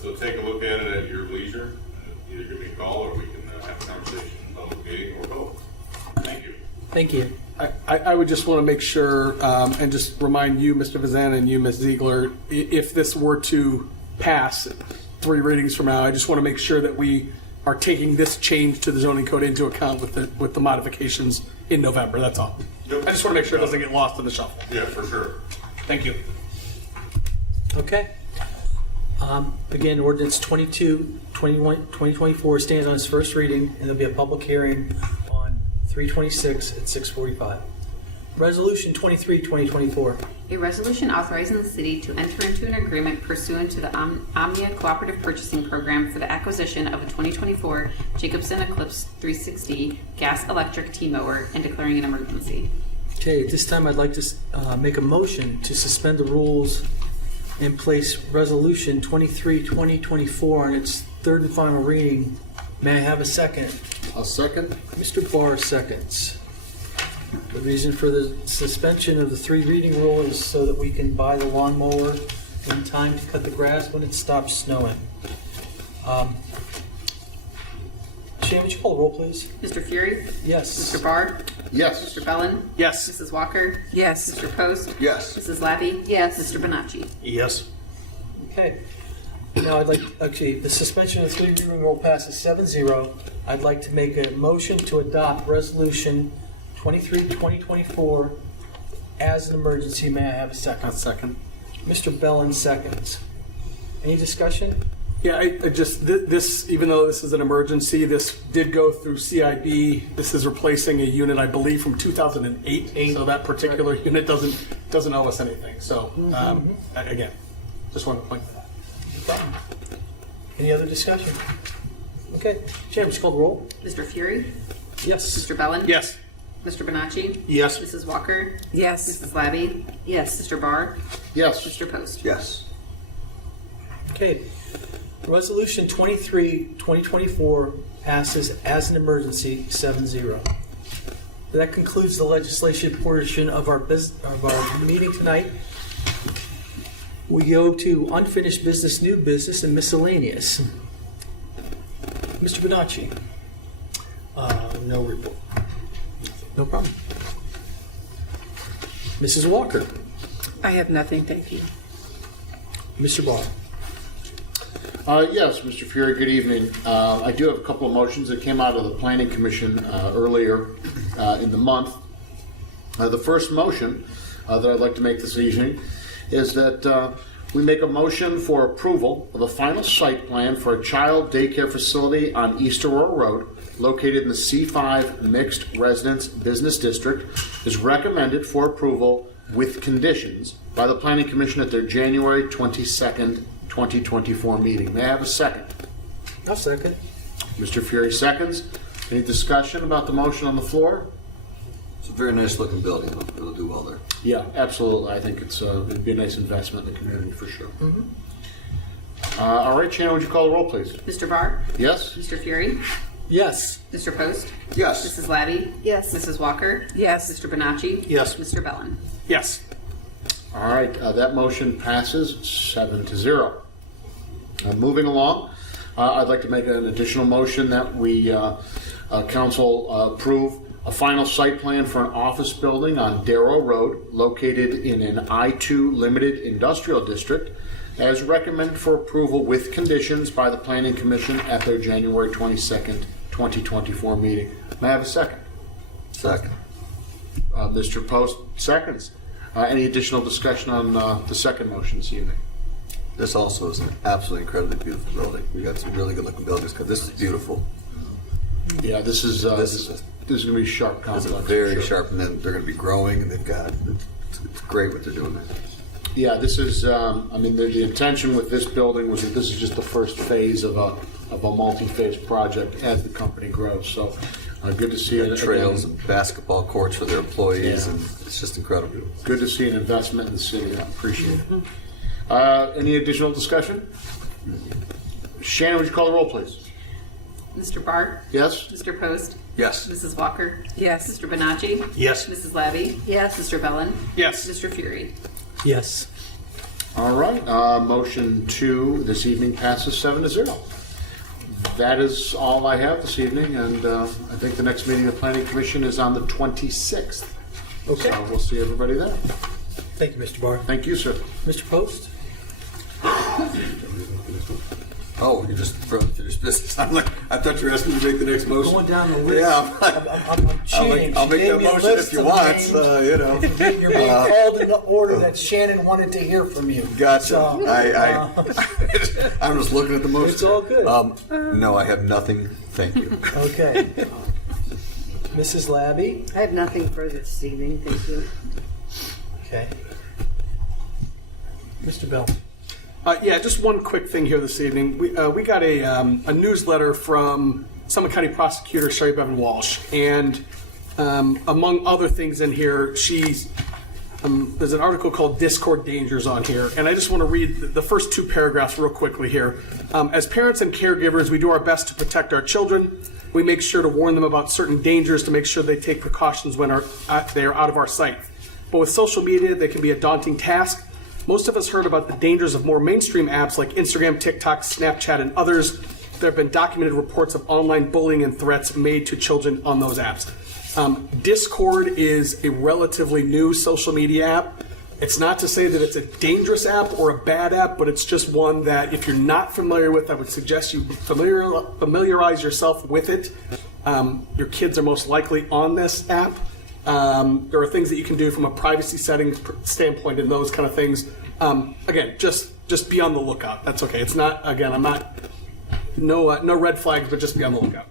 So take a look at it at your leisure. Either give me a call, or we can have a conversation in public meeting, or both. Thank you. Thank you. I would just want to make sure and just remind you, Mr. Vazan, and you, Ms. Ziegler, if this were to pass 3 readings from now, I just want to make sure that we are taking this change to the zoning code into account with the modifications in November. That's all. Yep. I just want to make sure it doesn't get lost in the shuffle. Yeah, for sure. Thank you. Okay. Again, ordinance 2024 stands on its first reading, and there'll be a public hearing on 3/26 at 6:45. Resolution 23/2024. A resolution authorizing the city to enter into an agreement pursuant to the Omnia Cooperative Purchasing Program for the acquisition of a 2024 Jacobson Eclipse 360 gas electric T-mower and declaring an emergency. Okay, at this time I'd like to make a motion to suspend the rules and place Resolution 23/2024 on its 3rd and final reading. May I have a second? I'll second. Mr. Barr seconds. The reason for the suspension of the 3 reading rule is so that we can buy the lawnmower in time to cut the grass when it stops snowing. Shan, would you call the roll, please? Mr. Fury? Yes. Mr. Barr? Yes. Mr. Bellin? Yes. Mrs. Walker? Yes. Mr. Post? Yes. Mrs. Labby? Yes. Mr. Bonacci? Yes. Okay. Now I'd like, okay, the suspension of the 3 reading rule passes 7-0. I'd like to make a motion to adopt Resolution 23/2024 as an emergency. May I have a second? Second. Mr. Bellin seconds. Any discussion? Yeah, I just, this, even though this is an emergency, this did go through CIB. This is replacing a unit, I believe, from 2008. So that particular unit doesn't owe us anything. So, again, just wanted to point that out. No problem. Any other discussion? Okay. Chair, would you call the roll? Mr. Fury? Yes. Mr. Bellin? Yes. Mr. Bonacci? Yes. Mrs. Walker? Yes. Mrs. Labby? Yes. Mr. Barr? Yes. Mr. Post? Yes. Okay. Resolution 23/2024 passes as an emergency 7-0. That concludes the legislation portion of our meeting tonight. We go to unfinished business, new business, and miscellaneous. Mr. Bonacci. No report. No problem. Mrs. Walker. I have nothing, thank you. Mr. Barr. Yes, Mr. Fury, good evening. I do have a couple of motions that came out of the Planning Commission earlier in the month. The first motion that I'd like to make this evening is that we make a motion for approval of a final site plan for a child daycare facility on East Aurora Road, located in the C5 Mixed Residence Business District, is recommended for approval with conditions by the Planning Commission at their January 22nd, 2024 meeting. May I have a second? I'll second. Mr. Fury seconds. Any discussion about the motion on the floor? It's a very nice looking building. It'll do well there. Yeah, absolutely. I think it'd be a nice investment in the community for sure. All right, Shannon, would you call the roll, please? Mr. Barr? Yes? Mr. Fury? Yes. Mr. Post? Yes. Mrs. Labby? Yes. Mrs. Walker? Yes. Mr. Bonacci? Yes. Mr. Bellin? Yes. All right, that motion passes 7-0. Moving along, I'd like to make an additional motion that we, council approve a final site plan for an office building on Darrow Road located in an I-2 limited industrial district as recommended for approval with conditions by the Planning Commission at their January 22nd, 2024 meeting. May I have a second? Second. Mr. Post seconds. Any additional discussion on the second motion this evening? This also is an absolutely incredibly beautiful building. We got some really good looking buildings. This is beautiful. Yeah, this is going to be a sharp This complex. is very sharp, and then they're going to be growing, and they've got, it's great what they're doing there. Yeah, this is, I mean, the intention with this building was that this is just the first phase of a multi-phase project as the company grows. So good to see it. Trails and basketball courts for their employees, Yeah. and it's just incredible. Good to see an investment in the city. I appreciate it. Any additional discussion? Shannon, would you call the roll, please? Mr. Barr? Yes? Mr. Post? Yes. Mrs. Walker? Yes. Mr. Bonacci? Yes. Mrs. Labby? Yes. Mr. Bellin? Yes. Mr. Fury? Yes. All right. Motion 2 this evening passes 7-0. That is all I have this evening, and I think the next meeting of the Planning Commission is on the 26th. Okay. So we'll see everybody there. Thank you, Mr. Barr. Thank you, sir. Mr. Post? Oh, you just finished business. I'm like, I thought you were asking me to make the next motion. Going down the list. Yeah, I'm cheating. I'll She make gave that me a motion list if you of want. names. You know. You're being called in the order that Shannon wanted to hear from you. Gotcha. So, I'm just looking at the motion. It's all good. No, I have nothing. Thank you. Okay. Mrs. Labby? I have nothing further this evening, thank you. Okay. Mr. Bell? Yeah, just one quick thing here this evening. We got a newsletter from Summit County Prosecutor Sherry Bevan Walsh, and among other things in here, she's there's an article called Discord Dangers on here, and I just want to read the first 2 paragraphs real quickly here. As parents and caregivers, we do our best to protect our children. We make sure to warn them about certain dangers to make sure they take precautions when they are out of our sight. But with social media, they can be a daunting task. Most of us heard about the dangers of more mainstream apps like Instagram, TikTok, Snapchat, and others. There have been documented reports of online bullying and threats made to children on those apps. Discord is a relatively new social media app. It's not to say that it's a dangerous app or a bad app, but it's just one that if you're not familiar with, I would suggest you familiarize yourself with it. Your kids are most likely on this app. There are things that you can do from a privacy settings standpoint and those kind of things. Again, just be on the lookout. That's okay. It's not, again, I'm not, no red flags, but just be on the lookout.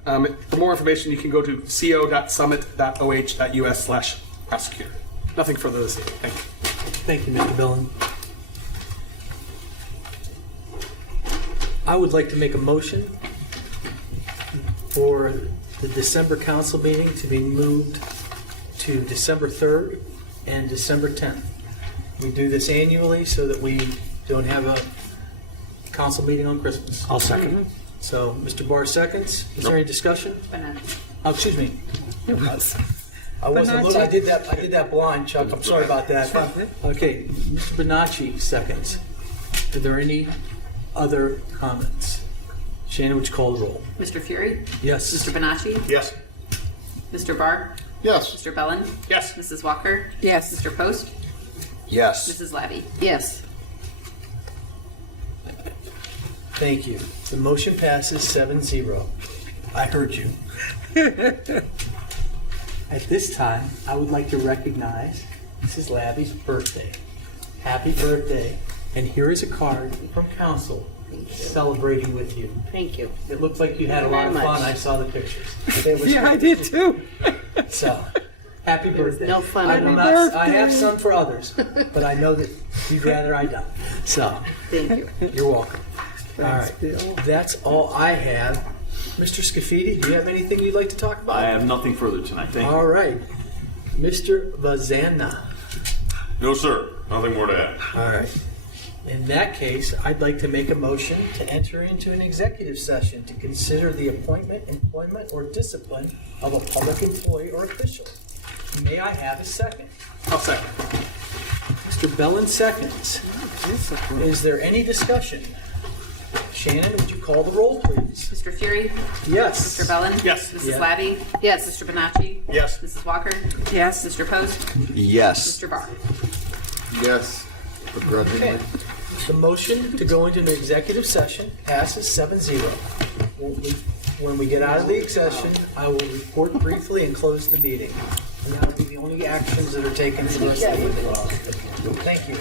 For more information, you can go to co.summit.oh.us/prosecutor. Nothing further this evening. Thank you. Thank you, Mr. Bellin. I would like to make a motion for the December council meeting to be moved to December 3rd and December 10th. We do this annually so that we don't have a council meeting on Christmas. I'll second. So, Mr. Barr seconds. Is there any discussion? Oh, excuse me. I wasn't looking. I did that blind, Chuck. I'm sorry about that. Okay, Mr. Bonacci seconds. Are there any other comments? Shannon, would you call the roll? Mr. Fury? Yes. Mr. Bonacci? Yes. Mr. Barr? Yes. Mr. Bellin? Yes. Mrs. Walker? Yes. Mr. Post? Yes. Mrs. Labby? Yes. Thank you. The motion passes 7-0. I heard you. At this time, I would like to recognize Mrs. Labby's birthday. Happy birthday. And here is a card from council celebrating with you. Thank you. It looked like you had a lot of Very fun. much. I saw the pictures. It was Yeah, I did too. So, happy birthday. no fun I, at will all. not, I have some for others, but I know that you'd rather I don't. So, Thank you. you're welcome. All right. That's all I have. Mr. Scafidi, do you have anything you'd like to talk about? I have nothing further tonight. Thank you. All right. Mr. Vazana. No, sir. Nothing more to add. All right. In that case, I'd like to make a motion to enter into an executive session to consider the appointment, employment, or discipline of a public employee or official. May I have a second? I'll second. Mr. Bellin seconds. Is there any discussion? Shannon, would you call the roll, please? Mr. Fury? Yes. Mr. Bellin? Yes. Mrs. Yeah. Labby? Yes. Mr. Bonacci? Yes. Mrs. Walker? Yes. Mr. Post? Yes. Mr. Barr? Yes. Begrudgingly. Okay. The motion to go into an executive session passes 7-0. When we get out of the session, I will report briefly and close the meeting. And that will be the only actions that are taken for the rest of the evening. Thank you.